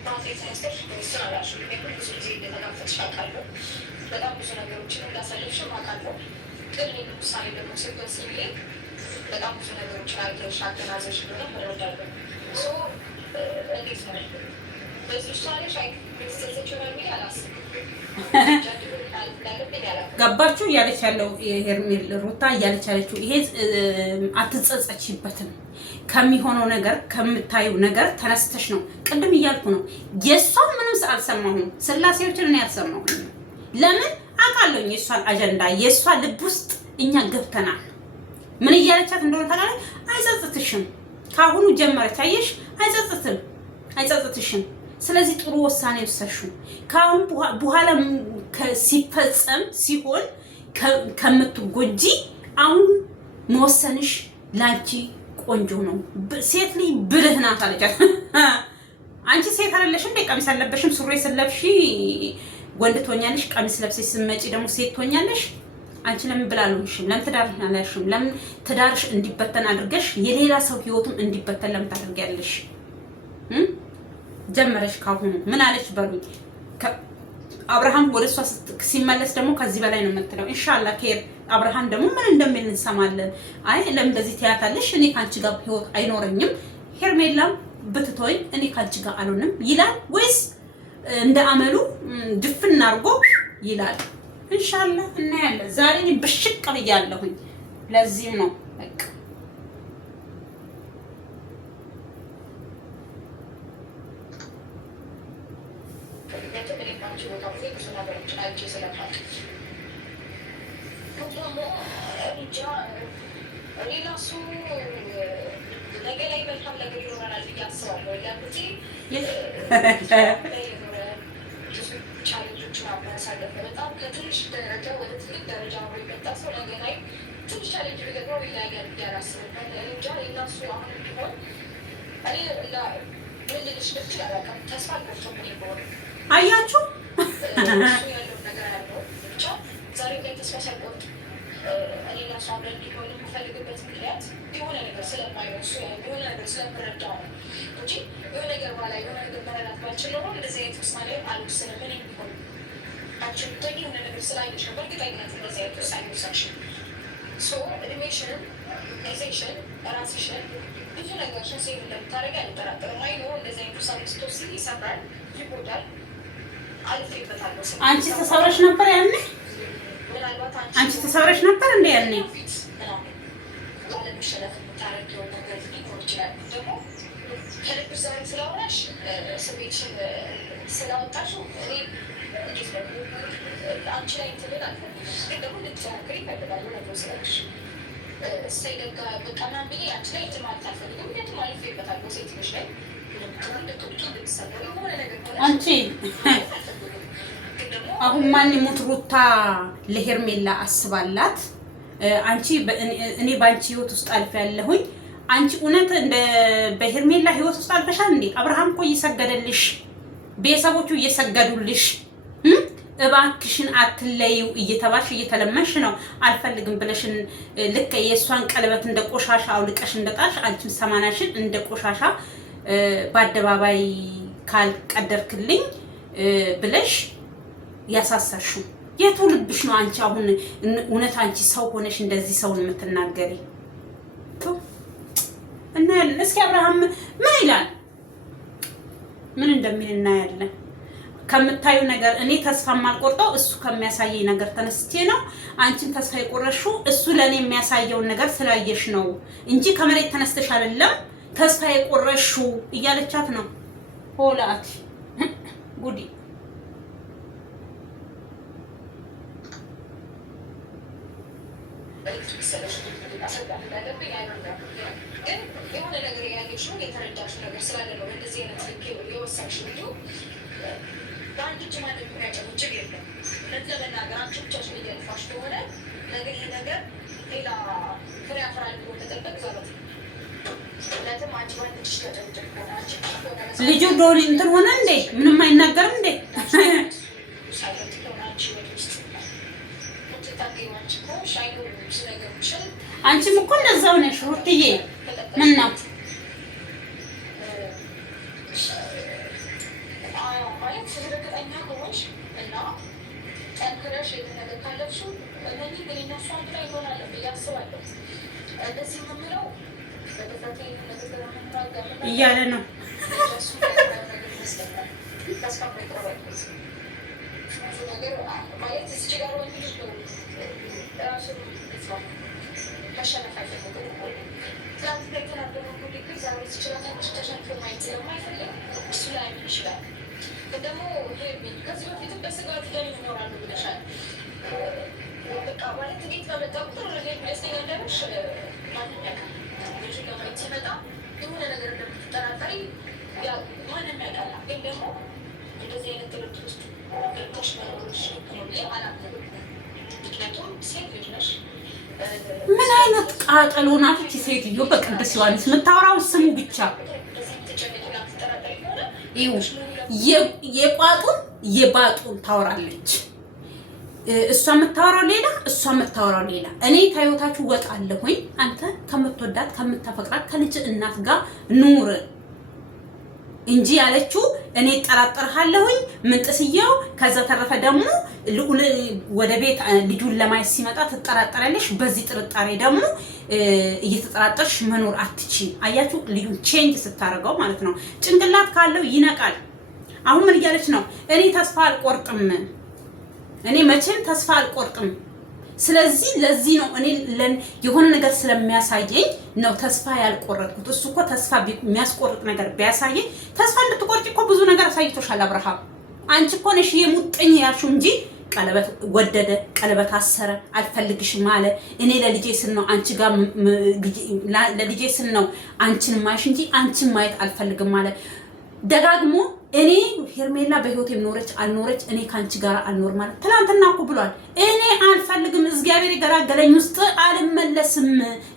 በአንዴ ተነስተሽ ወስን አላልሽም። ብዙ ጊዜ እንደተጋፈጥሽ አውቃለሁ። በጣም ብዙ ነገሮችን እንዳሳለፍሽም አውቃለሁ። ግን እኔ ለምሳሌ ለመውሰድ ወስኜ በጣም ብዙ ነገሮችን አይተሽ አገናዘብሽ ብለን እረዳለሁ። እንዴት ነው በዚህ ውሳኔሽ ቤተሰቦች ይሆናል ብዬ አላስብም። ገባችሁ እያለች ያለው ሄርሜላ ሩታ እያለች ያለችው ይሄ አትጸጸችበትም። ከሚሆነው ነገር ከምታዩ ነገር ተነስተሽ ነው። ቅድም እያልኩ ነው የእሷን ምንም አልሰማሁም። ስላሴዎችን እኔ አልሰማሁም። ለምን አውቃለሁ የእሷን አጀንዳ የእሷ ልብ ውስጥ እኛ ገብተናል። ምን እያለቻት እንደሆነ ታውቃለች። አይጸጽትሽም ካሁኑ ጀመረች። አየሽ፣ አይጸጽትሽም። ስለዚህ ጥሩ ውሳኔ ወሰንሽው። ካሁን በኋላ ሲፈጸም ሲሆን ከምትጎጂ አሁን መወሰንሽ ላንቺ ቆንጆ ነው። ሴት ልጅ ብልህ ናት አለቻት። አንቺ ሴት አይደለሽ እንዴ? ቀሚስ አለበሽም ሱሪ ስለብሺ ወንድ ትሆኛለሽ። ቀሚስ ለብሰሽ ስትመጪ ደግሞ ሴት ትሆኛለሽ። አንቺ ለምን ብላለሽም? ለምን ትዳርሽ አላልሽም? ለምን ትዳርሽ እንዲበተን አድርገሽ የሌላ ሰው ህይወቱም እንዲበተን ለምን ታደርጊያለሽ? ጀመረሽ ካሁኑ ምን አለች በሉኝ። አብርሃም ወደ እሷ ሲመለስ ደግሞ ከዚህ በላይ ነው የምትለው። ኢንሻአላህ ኬር አብርሃም ደግሞ ምን እንደሚል እንሰማለን። አይ ለምን እንደዚህ ትያታለሽ? እኔ ካንቺ ጋር ህይወት አይኖረኝም፣ ሄርሜላም ብትቶይ እኔ ካንቺ ጋር አልሆንም ይላል ወይስ እንደ አመሉ ድፍን አድርጎ ይላል? ኢንሻአላህ እናያለን። ዛሬ እኔ ብሽቅ ብያለሁኝ። ለዚህም ነው በቃ ያሳለፈ በጣም ከትንሽ ደረጃ ወደ ትልቅ ደረጃ አብሮ የመጣ ሰው ነገ ላይ ትንሽ ቻሌንጅ ቢገጥመው ይለያያል ብዬ አላስብም። እንጃ የእነሱ አሁን ቢሆን እኔ ምን ልልሽ ልችል አላውቅም። ተስፋ አልቆርጥም። እኔ በሆነ አያችሁ እሱ ያለው ነገር ያለው ብቻ ዛሬ ላይ ተስፋ ሳልቆርጥ እኔ እና እሷ አብረን እንዲሆን የምፈልግበት ምክንያት የሆነ ነገር ስለማየው እሱ የሆነ ነገር ስለምረዳው ነው እንጂ የሆነ ነገር ባላ የሆነ ነገር መረዳት ባልችል ኖሮ እንደዚህ አይነት ውሳኔ አልወስንም። ምን ቢሆን አንቺ ብትወጪ የሆነ ነገር ስላየሽ ነው በእርግጠኝነት እንደዚህ አይነት ውሳኔ ወሰንሽን። እድሜሽንም ጊዜሽን ራስሽን ብዙ ነገርሽን ሴቭ እንደምታደርጊ አልጠራጠርም። አይ ኖሮ እንደዚህ አይነት ውሳኔ ስትወስጂ ይሰብራል፣ ይጎዳል። አልፌበታለሁ። አንቺ ተሰብረሽ ነበር ያኔ? አንቺ ተሰብረሽ ነበር እንዴ ያኔ? ላለመሸነፍ የምታደርጊው ነገር ሊኖር ይችላል። ደግሞ ከልብሽ ዛሬ ስላወራሽ ስሜትሽን ስላወጣሽው እኔ እንዴት ነው አንቺ ላይ ትብል አልፈልግም፣ ግን ደግሞ ልትተናገሪ ይፈልጋሉ ነገር ስላለሽ እሰይ ደጋ በቃ ምናምን ብዬ አንቺ ላይ እንትን ማለት አልፈልግም። ምክንያቱም አልፌበታለሁ። ሴት ልጅ ላይ አንቺ አሁን ማን ይሙት ሩታ ለሄርሜላ አስባላት አንቺ እኔ ባንቺ ህይወት ውስጥ አልፈ ያለሁኝ አንቺ እውነት እንደ በሄርሜላ ህይወት ውስጥ አልፈሻል እንዴ? አብርሃም እኮ እየሰገደልሽ ቤተሰቦቹ እየሰገዱልሽ እባክሽን አትለዩ እየተባልሽ እየተለመንሽ ነው። አልፈልግም ብለሽን ልክ የእሷን ቀለበት እንደ ቆሻሻ አውልቀሽ እንደጣልሽ አንቺም ሰማናሽን እንደ ቆሻሻ በአደባባይ ካልቀደርክልኝ ብለሽ ያሳሳሽው የቱ ልብሽ ነው? አንቺ አሁን እውነት አንቺ ሰው ሆነሽ እንደዚህ ሰውን የምትናገሪ እና እስኪ አብርሃም ምን ይላል? ምን እንደሚል እናያለን። ከምታዩ ነገር እኔ ተስፋ ማልቆርጠው እሱ ከሚያሳየኝ ነገር ተነስቼ ነው። አንቺን ተስፋ የቆረሽው እሱ ለኔ የሚያሳየውን ነገር ስላየሽ ነው እንጂ ከመሬት ተነስተሽ አይደለም ተስፋ የቆረሽው እያለቻት ነው። ሆላት ጉዲ የሆነ ነገር ያየሽው የተረዳሽው ነገር ስላለ ነው እንደዚህ አይነት ልክ የወሰንሽው እንጂ በአንድ እጅ ማለት የሚያጨብጭብ የለም። እውነት ለመናገር አንቺ ብቻሽን እያልፋሽ ከሆነ ነገ ይሄ ነገር ሌላ ፍሬ ያፈራል ብሎ መጠበቅ ዛበት ልጁ ዶሊ እንትን ሆነ እንዴ? ምንም አይናገርም እንዴ? አንቺም እኮ እንደዛው ነሽ ሩትዬ። ምን ነው ማለት ስለተቀጣኛ ሆኖሽ እና ጠንክረሽ የተነገር ካለሽው እነዚህ ግን እነሱ አንድ ላይ ይሆናል ብዬ አስባለሁ። እንደዚህ የምለው እያለ ነው ደግሞ ከዚህ በፊትም በስጋት ላይ ይኖራሉ ብለሻል። በቃ ማለት እንዴት በመጣ ቁጥር ደስተኛ እንዳለሽ ማንም ያውቃል። ልጅ ለማየት ሲመጣ የሆነ ነገር እንደምትጠራጠሪ ማንም ያውቃል። ግን ደግሞ እንደዚህ አይነት ጥርጥር ውስጥ ገብተሽ መኖርሽ አላምንም። ምክንያቱም ሴት ልጅ ነሽ። ምን አይነት ቃጠሎ ናት እቺ ሴትዮ! በቅዱስ ዮሐንስ የምታወራው ስሙ ብቻ የቋጡን የባጡን ታወራለች። እሷ የምታወራው ሌላ፣ እሷ የምታወራው ሌላ። እኔ ከህይወታችሁ ወጣለሁኝ። አንተ ከምትወዳት ከምታፈቅራት ከልጅ እናት ጋር ኑር እንጂ ያለችው እኔ እጠራጠርሃለሁኝ ምንጥስየው። ከዛ ተረፈ ደግሞ ወደ ቤት ልጁን ለማየት ሲመጣ ትጠራጠራለሽ። በዚህ ጥርጣሬ ደግሞ እየተጠራጠርሽ መኖር አትችይም። አያችሁ ልጁን ቼንጅ ስታደርገው ማለት ነው። ጭንቅላት ካለው ይነቃል። አሁን ምን እያለች ነው? እኔ ተስፋ አልቆርጥም፣ እኔ መቼም ተስፋ አልቆርጥም። ስለዚህ ለዚህ ነው እኔ የሆነ ነገር ስለሚያሳየኝ ነው ተስፋ ያልቆረጥኩት። እሱ እኮ ተስፋ የሚያስቆርጥ ነገር ቢያሳየኝ ተስፋ እንድትቆርጪ እኮ ብዙ ነገር አሳይቶሻል አብርሃም። አንቺ እኮ ነሽ የሙጥኝ ያልሽው እንጂ ቀለበት ወደደ፣ ቀለበት አሰረ፣ አልፈልግሽም አለ። እኔ ለልጄ ስል ነው አንቺ ጋር ለልጄ ስል ነው አንቺን ማይሽ እንጂ አንቺን ማየት አልፈልግም አለ። ደጋግሞ እኔ ሄርሜላ በህይወቴም ኖረች አልኖረች እኔ ካንቺ ጋር አልኖር ማለት ትናንትና እኮ ብሏል። እኔ አልፈልግም እግዚአብሔር የገላገለኝ ውስጥ አልመለስም።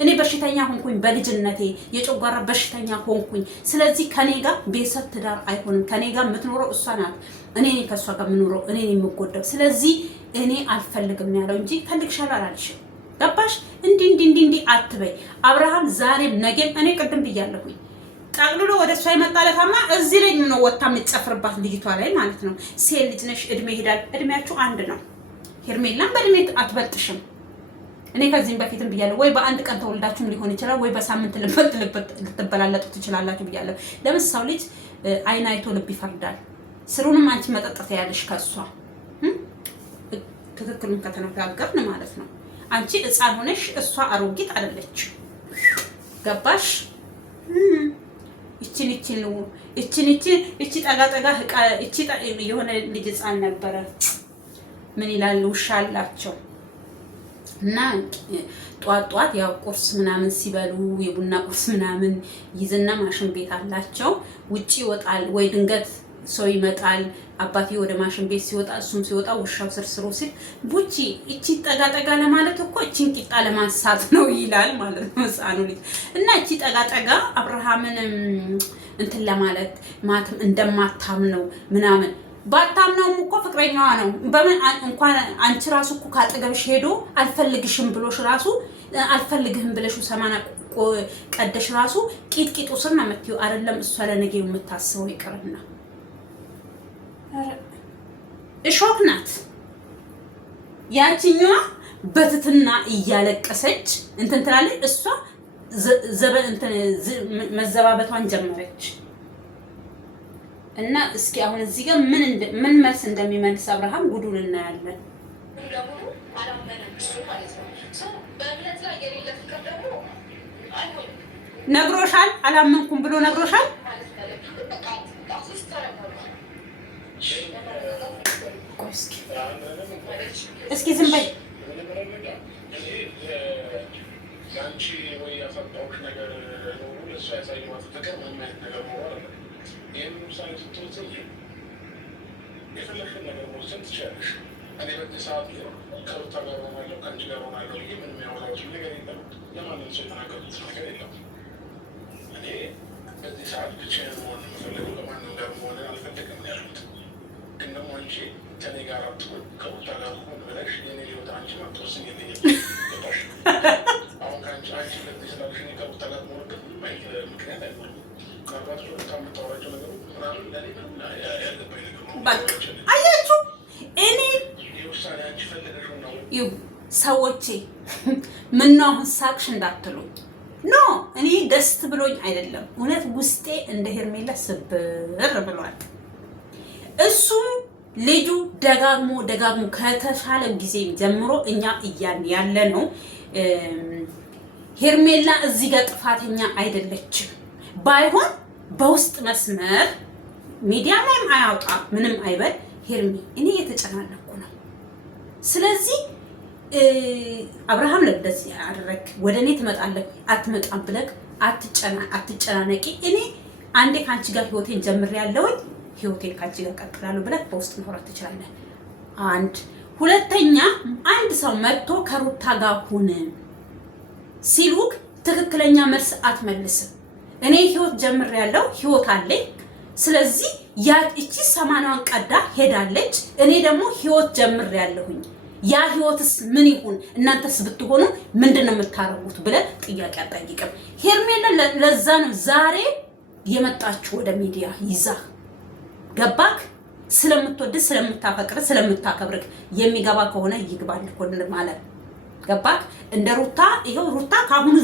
እኔ በሽተኛ ሆንኩኝ፣ በልጅነቴ የጨጓራ በሽተኛ ሆንኩኝ። ስለዚህ ከኔ ጋር ቤተሰብ ትዳር አይሆንም። ከኔ ጋር የምትኖረው እሷ ናት። እኔ ከእሷ ጋር የምኖረው እኔ የምጎዳው። ስለዚህ እኔ አልፈልግም ያለው እንጂ ፈልግሻለሁ አላልሽም። ገባሽ? እንዲህ አትበይ። አብርሃም ዛሬም ነገም እኔ ቅድም ብያለሁኝ ጠቅልሎ ወደ እሷ ይመጣለታማ እዚህ ላይ ነው ወጣ የምትጨፍርባት ልጅቷ ላይ ማለት ነው። ሴት ልጅ ነሽ፣ እድሜ ይሄዳል። እድሜያችሁ አንድ ነው። ሄርሜላም በእድሜ አትበልጥሽም። እኔ ከዚህም በፊትም ብያለሁ፣ ወይ በአንድ ቀን ተወልዳችሁም ሊሆን ይችላል፣ ወይ በሳምንት ልትበላለጡ ትችላላችሁ ብያለሁ። ለምን ሰው ልጅ አይን አይቶ ልብ ይፈርዳል። ስሩንም አንቺ መጠጠት ያለሽ ከሷ ትክክሉን ከተነጋገርን ማለት ነው። አንቺ ሕፃን ሆነሽ እሷ አሮጊት አይደለች። ገባሽ? እቺ ጠጋ እቺ የሆነ ልጅ ሕፃን ነበረ። ምን ይላል? ውሻ አላቸው እና ጧት ያው ቁርስ ምናምን ሲበሉ የቡና ቁርስ ምናምን ይዝና ማሽን ቤት አላቸው። ውጪ ይወጣል ወይ ድንገት ሰው ይመጣል። አባቴ ወደ ማሽን ቤት ሲወጣ እሱም ሲወጣ ውሻው ስርስሮ ሲል ቡቺ እቺ ጠጋ ለማለት እኮ እቺን ቂጣ ለማንሳት ነው ይላል ማለት ነው ሕፃኑ ልጅ። እና እቺ ጠጋ አብርሃምን እንትን ለማለት ማተም እንደማታምነው ምናምን ባታምነውም እኮ ፍቅረኛዋ ነው። በምን እንኳን አንቺ ራሱ እኮ ካጠገብሽ ሄዶ አልፈልግሽም ብሎሽ ራሱ አልፈልግህም ብለሽ ሰማና ቀደሽ ራሱ ቂጥቂጡ ስር ነው የምትይው አይደለም። እሷ ለነገው የምታስበው ይቅርና እሾክ ናት። ያቺኛዋ በትትና እያለቀሰች እንትን ትላለች። እሷ መዘባበቷን ጀመረች። እና እስኪ አሁን እዚህ ጋር ምን መልስ እንደሚመልስ አብርሃም ጉዱን እናያለን። ነግሮሻል? አላመንኩም ብሎ ነግሮሻል? እስኪ ዝም በይ። አያችሁ እኔ ሰዎቼ ምነው አሁን ሳቅሽ እንዳትሉኝ ኖ እኔ ደስት ብሎኝ አይደለም። እውነት ውስጤ እንደ ሄርሜላ ስብር ብሏል። እሱ ልጁ ደጋግሞ ከተሻለ ጊዜ ጀምሮ እኛ ያለ ነው። ሄርሜላ እዚህ ጋር ጥፋተኛ አይደለችም። ባይሆን በውስጥ መስመር ሚዲያ ላይም አያውጣ ምንም አይበል። ሄርሜ እኔ የተጨናነኩ ነው። ስለዚህ አብርሃም ለደዚህ ያደረክ ወደ እኔ ትመጣለህ አትመጣም ብለህ አትጨናነቂ። እኔ አንዴ ካንቺ ጋር ህይወቴን ጀምሬያለሁኝ ህይወቴን ካንቺ ጋር ቀጥላለሁ ብለህ በውስጥ ማውራት ትችላለህ። አንድ ሁለተኛ አንድ ሰው መጥቶ ከሩታ ጋር ሁን ሲሉክ ትክክለኛ መልስ አትመልስም። እኔ ህይወት ጀምሬያለሁ ህይወት አለኝ። ስለዚህ ያ እቺ ሰማናዋን ቀዳ ሄዳለች። እኔ ደግሞ ህይወት ጀምሬያለሁኝ። ያ ህይወትስ ምን ይሁን? እናንተስ ብትሆኑ ምንድነው የምታረጉት ብለህ ጥያቄ አጠይቅም። ሄርሜላ ለዛ ነው ዛሬ የመጣችሁ ወደ ሚዲያ ይዛ ገባክ። ስለምትወድ ስለምታፈቅር ስለምታከብር የሚገባ ከሆነ ይግባል ማለት ገባክ። እንደ ሩታ ይሄው ሩታ ካሁን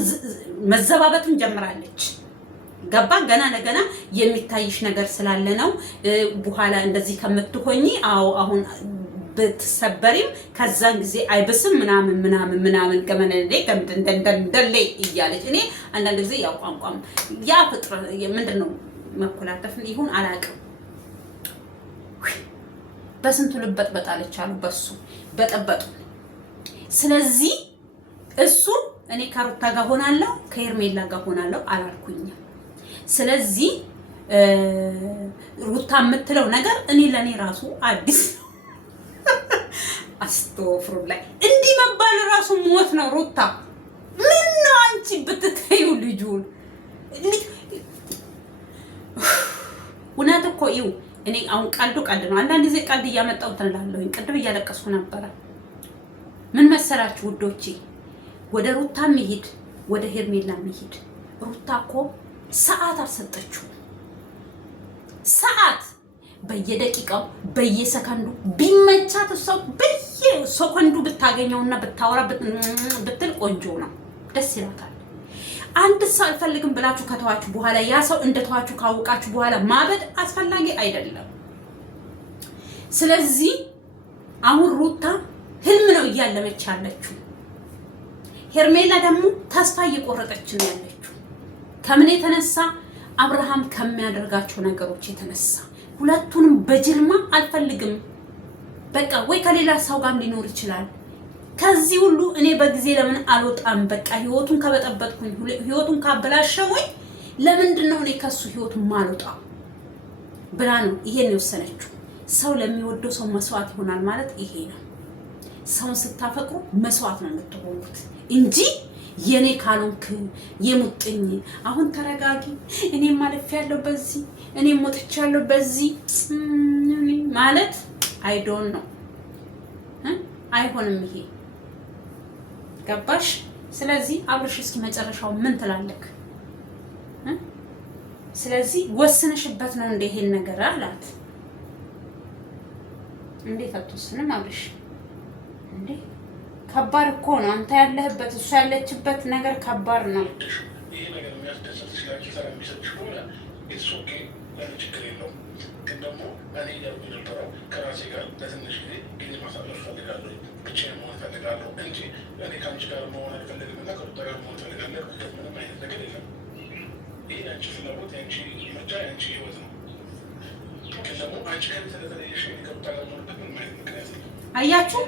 መዘባበቱን ጀምራለች። ገባክ። ገና ለገና የሚታይሽ ነገር ስላለ ነው። በኋላ እንደዚህ ከምትሆኚ አሁን ብትሰበሪም ከዛን ጊዜ አይብስም ምናምን ገመነሌ ገምደንደንደንደሌ እያለች እኔ አንዳንድ ጊዜ ያው ቋንቋም ያ ፍጥር ምንድነው መኮላተፍ ይሁን አላውቅም። በስንቱ ልበጥበጣለች አሉ በሱ በጠበጡ። ስለዚህ እሱ እኔ ከሩታ ጋር ሆናለሁ ከሄርሜላ ጋር ሆናለሁ አላልኩኝም። ስለዚህ ሩታ የምትለው ነገር እኔ ለኔ ራሱ አዲስ ነው። አስተፍሩ ላይ እንዲህ መባል ራሱ ሞት ነው። ሩታ ምን ነው አንቺ ብትተዩ ልጁን እውነት እኮ ይው እኔ አሁን ቀልዱ ቀልድ ነው። አንዳንድ ጊዜ ቀልድ እያመጣው ተላለሁኝ። ቅድም እያለቀስኩ ነበረ። ምን መሰላችሁ ውዶቼ፣ ወደ ሩታ የሚሄድ ወደ ሄርሜላ የሚሄድ ሩታ እኮ ሰዓት አልሰጠችው። ሰዓት በየደቂቃው በየሰከንዱ ቢመቻት ሰው በየሰከንዱ ብታገኘውና ብታወራ ብትል ቆንጆ ነው፣ ደስ ይላታል። አንድ ሰው አልፈልግም ብላችሁ ከተዋችሁ በኋላ ያ ሰው እንደተዋችሁ ካወቃችሁ በኋላ ማበድ አስፈላጊ አይደለም። ስለዚህ አሁን ሩታ ህልም ነው እያለመች ያለችው። ሄርሜላ ደግሞ ተስፋ እየቆረጠች ነው ያለችው። ከምን የተነሳ? አብርሃም ከሚያደርጋቸው ነገሮች የተነሳ። ሁለቱንም በጅልማ አልፈልግም፣ በቃ ወይ ከሌላ ሰው ጋርም ሊኖር ይችላል። ከዚህ ሁሉ እኔ በጊዜ ለምን አልወጣም? በቃ ህይወቱን ከበጠበጥኩኝ፣ ህይወቱን ካበላሸውኝ ለምንድን ነው እኔ ከሱ ህይወት ማልወጣው ብላ ነው ይሄን የወሰነችው። ሰው ለሚወደው ሰው መስዋዕት ይሆናል ማለት ይሄ ነው። ሰውን ስታፈቅሩ መስዋዕት ነው የምትሆኑት እንጂ የኔ ካልሆንክ የሙጥኝ አሁን ተረጋጊ፣ እኔም ማለፊያለሁ በዚህ፣ እኔም ሞትቻለሁ በዚህ ማለት አይ ዶንት ኖ አይሆንም። ይሄ ገባሽ? ስለዚህ አብርሽ እስኪ መጨረሻው ምን ትላለክ? ስለዚህ ወስነሽበት ነው እንደ ይሄን ነገር አላት። እንዴት አትወስንም አብርሽ? እንዴ ከባድ እኮ ነው። አንተ ያለህበት እሷ ያለችበት ነገር ከባድ ነው። ይሄ ነገር የሚያስደስትሽ ላንቺ ሰላም የሚሰጥሽ ከሆነ ኦኬ፣ ምንም ችግር የለውም። ግን ደግሞ እኔ እያልኩ የነበረው ከራሴ ጋር ለትንሽ ጊዜ ማሳለፍ እፈልጋለሁ፣ ብቻዬን መሆን እፈልጋለሁ እንጂ እኔ ከአንቺ ጋር መሆን አልፈልግም እና ከሩታ ጋር መሆን እፈልጋለሁ። ምንም አይነት ነገር የለም። ይሄ የአንቺ ፍላጎት፣ የአንቺ ምርጫ፣ የአንቺ ህይወት ነው። ግን ደግሞ አንቺ ከኔ ስለተለየሽ ከሩታ ጋር መሆንበት ምንም አይነት ምክንያት የለም። አያችሁ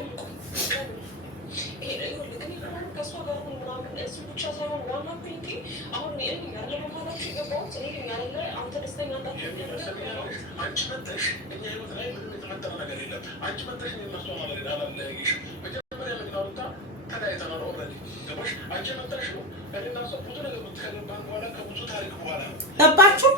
ገባችሁ?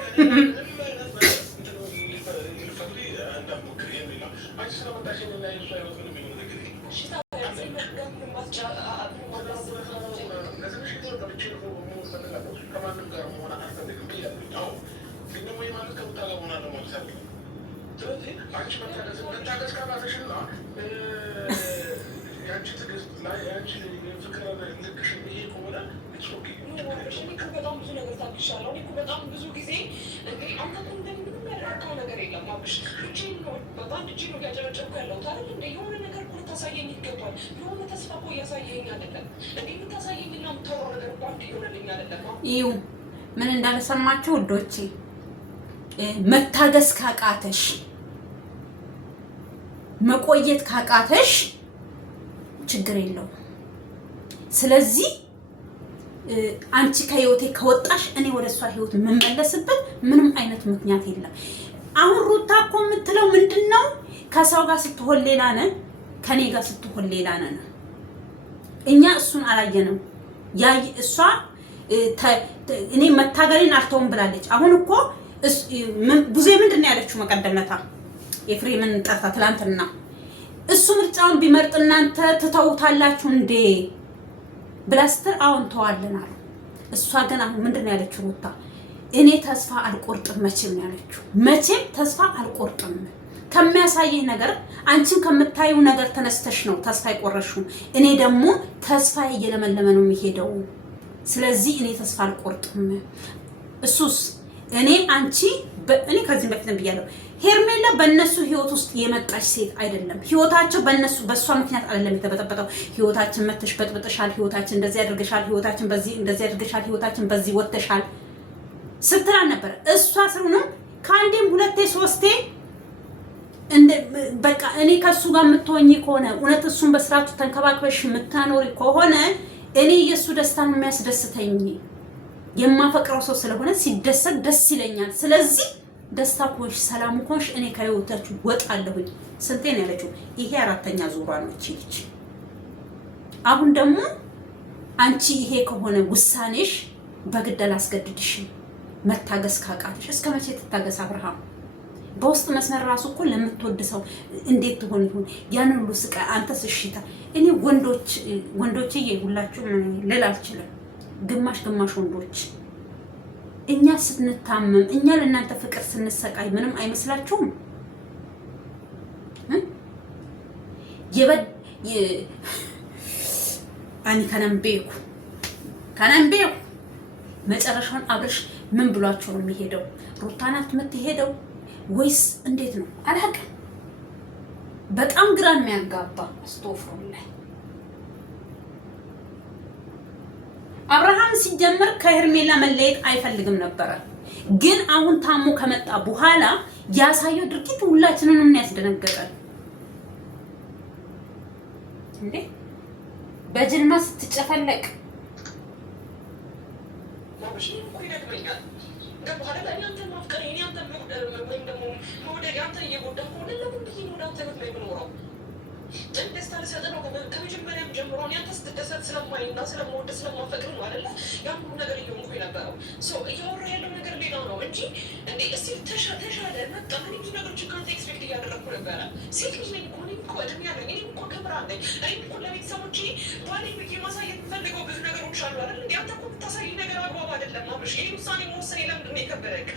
በጣም ብዙ ነገር ታግሻለሁ። እኔ እኮ በጣም ብዙ ጊዜ እንግዲህ አንተ እኮ እንደምንም ያደረገው ነገር የለም አብሽ። እጄን ነው በአንድ እጄ ነው እያጨበጨብኩ ያለሁት አይደል? እንደ የሆነ ነገር እኮ ልታሳየኝ ይገባል። የሆነ ተስፋ እኮ እያሳየኝ አይደለም እንዴ? የምታሳየኝና የምታወራው ነገር እኮ አንድ ይሆንልኝ አይደለም። ይኸው ምን እንዳልሰማችሁ ውዶቼ፣ መታገስ ካቃተሽ፣ መቆየት ካቃተሽ ችግር የለውም። ስለዚህ አንቺ ከህይወቴ ከወጣሽ እኔ ወደ እሷ ህይወት የምመለስበት ምንም አይነት ምክንያት የለም። አሁን ሩታ እኮ የምትለው ምንድነው? ከሰው ጋር ስትሆን ሌላ ነን፣ ከኔ ጋር ስትሆን ሌላ ነን። እኛ እሱን አላየንም። እሷ እኔ መታገሌን አልተውም ብላለች። አሁን እኮ ብዙ ምንድነው ያለችው? መቀደመታ ኤፍሬምን ጠርታ ትላንትና እሱ ምርጫውን ቢመርጥ እናንተ ትተውታላችሁ እንዴ ብላ ስትል አሁን ተዋለን አሉ። እሷ ግን አሁን ምንድነው ያለችው? ሩታ እኔ ተስፋ አልቆርጥም መቼም ነው ያለችው። መቼም ተስፋ አልቆርጥም። ከሚያሳየኝ ነገር አንቺን ከምታዩ ነገር ተነስተሽ ነው ተስፋ አይቆረሽው። እኔ ደግሞ ተስፋ እየለመለመ ነው የሚሄደው። ስለዚህ እኔ ተስፋ አልቆርጥም። እሱስ እኔ ከዚህ በፊት ብያለሁ፣ ሄርሜላ በእነሱ ህይወት ውስጥ የመጣች ሴት አይደለም። ህይወታቸው በእሷ ምክንያት አይደለም የተበጠበጠው። ህይወታችን መተሽ በጥብጥሻል፣ ህይወታችን እንደዚህ አድርገሻል፣ ህይወታችን በዚህ እንደዚህ አድርገሻል፣ ህይወታችን በዚህ ወጥተሻል ስትል ነበር። እሷ ስሩንም ከአንዴም ሁለቴ ሶስቴ በቃ እኔ ከሱ ጋር የምትሆኚ ከሆነ እውነት እሱን በስርዓቱ ተንከባክበሽ የምታኖሪ ከሆነ እኔ የእሱ ደስታ ነው የሚያስደስተኝ። የማፈቅረው ሰው ስለሆነ ሲደሰት ደስ ይለኛል። ስለዚህ ደስታ ኮንሽ፣ ሰላም ኮንሽ፣ እኔ ከህይወታችሁ ወጣለሁኝ። ስንቴ ነው ያለችው? ይሄ አራተኛ ዙሯ ነው እቺ ልጅ። አሁን ደግሞ አንቺ ይሄ ከሆነ ውሳኔሽ በግድ አላስገድድሽም። መታገስ ካቃተሽ እስከ መቼ ትታገስ? አብርሃም በውስጥ መስመር ራሱ እኮ ለምትወድ ሰው እንዴት ትሆን ይሁን ያን ሁሉ ስቃይ? አንተስ እሺታ። እኔ ወንዶችዬ ሁላችሁም ልል አልችልም። ግማሽ ወንዶች እኛ ስንታመም እኛ ለእናንተ ፍቅር ስንሰቃይ ምንም አይመስላችሁም? አኒ ከነምቤኩ መጨረሻውን አብርሽ ምን ብሏቸው ነው የሚሄደው? ሩታ ናት የምትሄደው ወይስ እንዴት ነው? አላውቅም። በጣም ግራ የሚያጋባ ስቶፍሩ ላይ አብርሃም ሲጀመር ከሄርሜላ መለየት አይፈልግም ነበረ። ግን አሁን ታሞ ከመጣ በኋላ ያሳየው ድርጊት ሁላችንንም ያስደነገጠን። እንዴ በጅልማ ስትጨፈለቅ ከመጀመሪያም ጀምሮ አንተ ስትደሰት ስለማይና ስለምወድ ስለማፈቅር ነው አይደለ? ያን ሁሉ ነገር እየሆንኩ የነበረው እያወራ ያለው ነገር ሌላ ነው እንጂ እንዴ እስቲ ተሻለ መጣ። እኔ ብዙ ነገሮችን ከአንተ ኤክስፔክት እያደረግኩ ነበረ። ሴት ልጅ ነኝ እኮ እኔም እኮ እድሜ ያለኝ እኔም እኮ ክብር አለኝ። እኔም እኮ ለቤተሰቦቼ ባሌ ብዬ ማሳየት የምፈልገው ብዙ ነገሮች አሉ አይደል? እንዴ አንተ እኮ የምታሳይ ነገር አግባብ አይደለም። አብርሽ ይሄን ውሳኔ መወሰኔ ለምንድን ነው የከበደክ?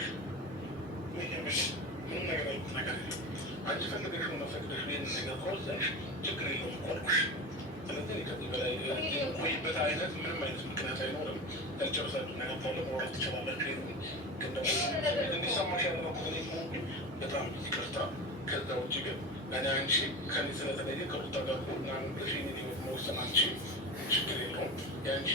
አንቺ ፈልገሽው ነው ፈቅደሽ ይሄንን ነገር ከወሰንሽ ችግር የለውም እኮ አልኩሽ። ስለዚህ ከዚህ በላይ ቆይበት አይነት ምንም አይነት ምክንያት አይኖርም። ያልጨረሳችሁ ነገር ካለ ማውራት ትችላላችሁ። ግን ደግሞ እንዲሰማሽ ያደረኩት እኔ ከሆንኩኝ በጣም ይቅርታ። ከዛ ውጭ ግን እኔ አንቺ ከኔ ስለተለየ ከሩታ ጋር ምናምን ብለሽ ይህን ህይወት መወሰን አንቺ ችግር የለውም። የአንቺ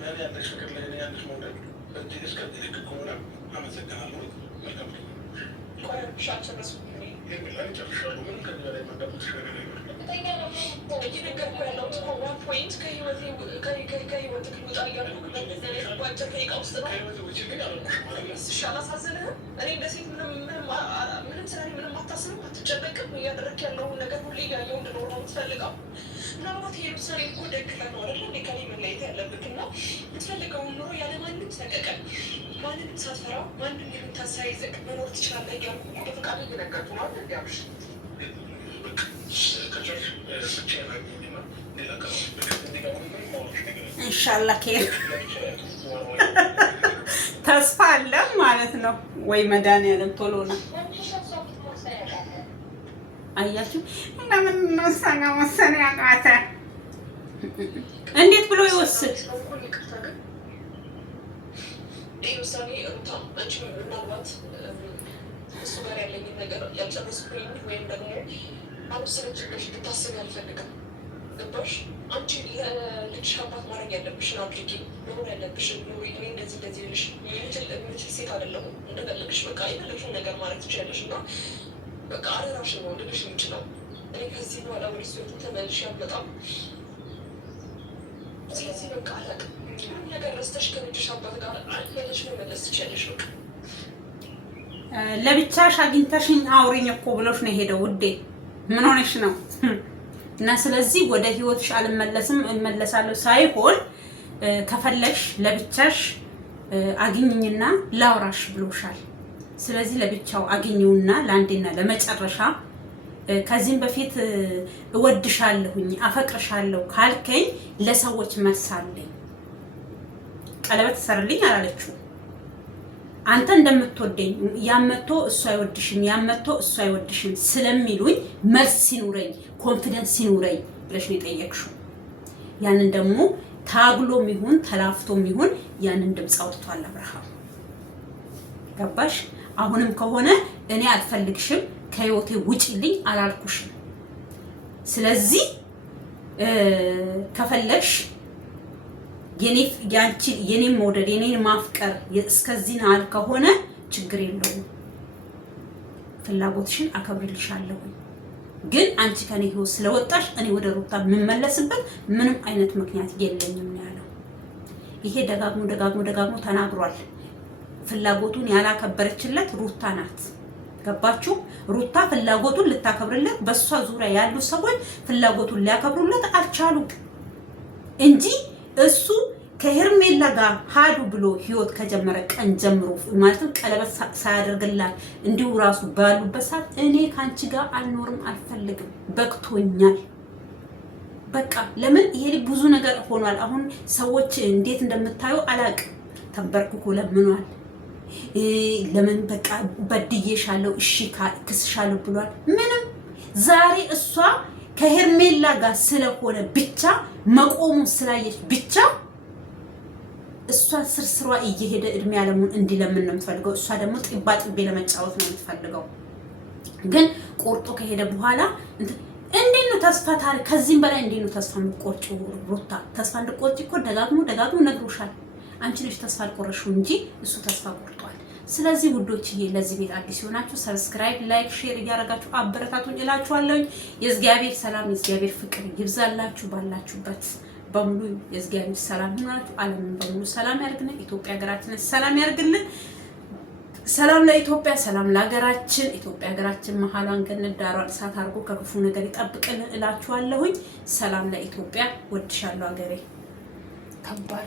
ለእኔ ያለሽ ፍቅር ለእኔ ያለሽ መውደድ በዚህ እስከዚህ ልክ ከሆነ አመሰግናለሁ። መልካም ሻቸው ረሱ እየነገርኩ ያለሁት እኮ ዋን ፖይንት ከህይወት ውጣ እያልኩ በአጭር ደቂቃ ውስጥ ነው። እሺ አላሳዝንህም? እኔ እንደ ሴት ምንም ስለ እኔ ምንም አታስብም፣ አትጨነቅም። እያደረክ ያለውን ነገር ሁሌ እያየሁ እንድኖር ነው የምትፈልገው። ምናልባት ይሄ ውሳኔ እኮ ደግፈህ ነው አይደለ? እኔ ከኔ መለየት ያለብህ እና የምትፈልገውን ኑሮ ያለማንም ሰቀቀን ማንንም ሳትፈራ ማንም የምታሳይዘቅ መኖር ትችላለህ እያልኩ በፍቃድ እየነገርኩ ነው። እንዲያምሽ ኢንሻአላህ ኬር ተስፋ አለ ማለት ነው ወይ መድኃኒዓለም ቶሎ ነው። አያችሁ ለምን ነው ሰና ወሰነ ያቃተ እንዴት ብሎ ይወስድ? ይህ ውሳኔ ሩታ አንቺ ምናልባት እሱ ጋር ያለኝን ነገር ያልጨረስኩኝ ወይም ደግሞ አልወሰነችብሽ ብታስብ አልፈልግም። ገባሽ? አንቺ ለልጅሽ አባት ማድረግ ያለብሽን አድርጊ፣ መሆን ያለብሽን ኑሪ። እኔ እንደዚህ ልሽ የምችል ሴት አይደለሁም። እንደፈለግሽ በቃ የፈለግሽውን ነገር ማድረግ ትችያለሽ እና በቃ አደራሽን ነው ልልሽ የምችለው። እኔ ከዚህ በኋላ ወደ ሱ ተመልሼ አልመጣም። ስለዚህ በቃ አላውቅም ምንም ነገር ረስተሽ ከልጅሽ አባት ጋር አለሽ መመለስ ትችያለሽ። በቃ ለብቻሽ አግኝተሽኝ አውሪኝ እኮ ብሎሽ ነው የሄደው። ውዴ ምን ሆነሽ ነው? እና ስለዚህ ወደ ህይወትሽ አልመለስም እመለሳለሁ ሳይሆን ከፈለሽ ለብቻሽ አግኝኝና ላውራሽ ብሎሻል። ስለዚህ ለብቻው አግኝውና ለአንዴና ለመጨረሻ ከዚህም በፊት እወድሻለሁኝ አፈቅርሻለሁ ካልከኝ ለሰዎች መልሳለኝ። ቀለበት ሰርልኝ አላለችው። አንተ እንደምትወደኝ ያመቶ እሱ አይወድሽም ያመቶ እሱ አይወድሽም ስለሚሉኝ መልስ ሲኖረኝ ኮንፊደንስ ሲኖረኝ ብለሽ ነው የጠየቅሽው። ያንን ደግሞ ታግሎም ይሁን ተላፍቶም ይሁን ያንን ድምፅ አውጥቷል አብርሃም። ገባሽ? አሁንም ከሆነ እኔ አልፈልግሽም ከህይወቴ ውጪልኝ አላልኩሽም። ስለዚህ ከፈለግሽ የኔን መውደድ የኔን ማፍቀር እስከዚህ ናል ከሆነ ችግር የለውም፣ ፍላጎትሽን አከብርልሻለሁ። ግን አንቺ ከኔ ህይወት ስለወጣሽ እኔ ወደ ሩታ የምመለስበት ምንም አይነት ምክንያት የለኝም ያለው። ይሄ ደጋግሞ ተናግሯል። ፍላጎቱን ያላከበረችለት ሩታ ናት። ገባችሁ? ሩታ ፍላጎቱን ልታከብርለት፣ በሷ ዙሪያ ያሉ ሰዎች ፍላጎቱን ሊያከብሩለት አልቻሉም እንጂ እሱ ከሄርሜላ ጋር ሀዱ ብሎ ህይወት ከጀመረ ቀን ጀምሮ ማለትም ቀለበት ሳያደርግላት እንዲሁ ራሱ ባሉበት ሰዓት እኔ ካንቺ ጋር አልኖርም፣ አልፈልግም፣ በቅቶኛል። በቃ ለምን ይሄ ብዙ ነገር ሆኗል። አሁን ሰዎች እንዴት እንደምታዩ አላቅም። ተንበርክኮ ለምኗል። ለምን በቃ በድዬሻለሁ፣ እሺ ክስሻለሁ ብሏል። ምንም ዛሬ እሷ ከሄርሜላ ጋር ስለሆነ ብቻ መቆሙን ስላየች ብቻ እሷ ስርስሯ እየሄደ እድሜ ያለሙን እንዲለምን ነው የምትፈልገው። እሷ ደግሞ ጥባ ጥቤ ለመጫወት ነው የምትፈልገው። ግን ቆርጦ ከሄደ በኋላ እንዴት ነው ተስፋ ታል ከዚህም በላይ እንዴት ነው ተስፋ የምትቆርጪው? ሩታ ተስፋ እንድትቆርጪ እኮ ደጋግሞ ነግሮሻል። አንቺ ነሽ ተስፋ አልቆረሽው እንጂ እሱ ተስፋ ቆርጧል። ስለዚህ ውዶችዬ ለዚህ ቤት አዲስ ሆናችሁ ሰብስክራይብ፣ ላይክ፣ ሼር እያደረጋችሁ አበረታቱኝ እላችኋለሁ። የእግዚአብሔር ሰላም የእግዚአብሔር ፍቅር ይብዛላችሁ ባላችሁበት በሙሉ። የእግዚአብሔር ሰላም ይሁንላችሁ። ዓለምን በሙሉ ሰላም ያርግልን። ኢትዮጵያ ሀገራችንን ሰላም ያርግልን። ሰላም ለኢትዮጵያ፣ ሰላም ለሀገራችን። ኢትዮጵያ ሀገራችን መሀሏን ገነት ዳሯን እሳት አድርጎ ከክፉ ነገር ይጠብቅልን እላችኋለሁኝ። ሰላም ለኢትዮጵያ። ወድሻለሁ ሀገሬ። ከባድ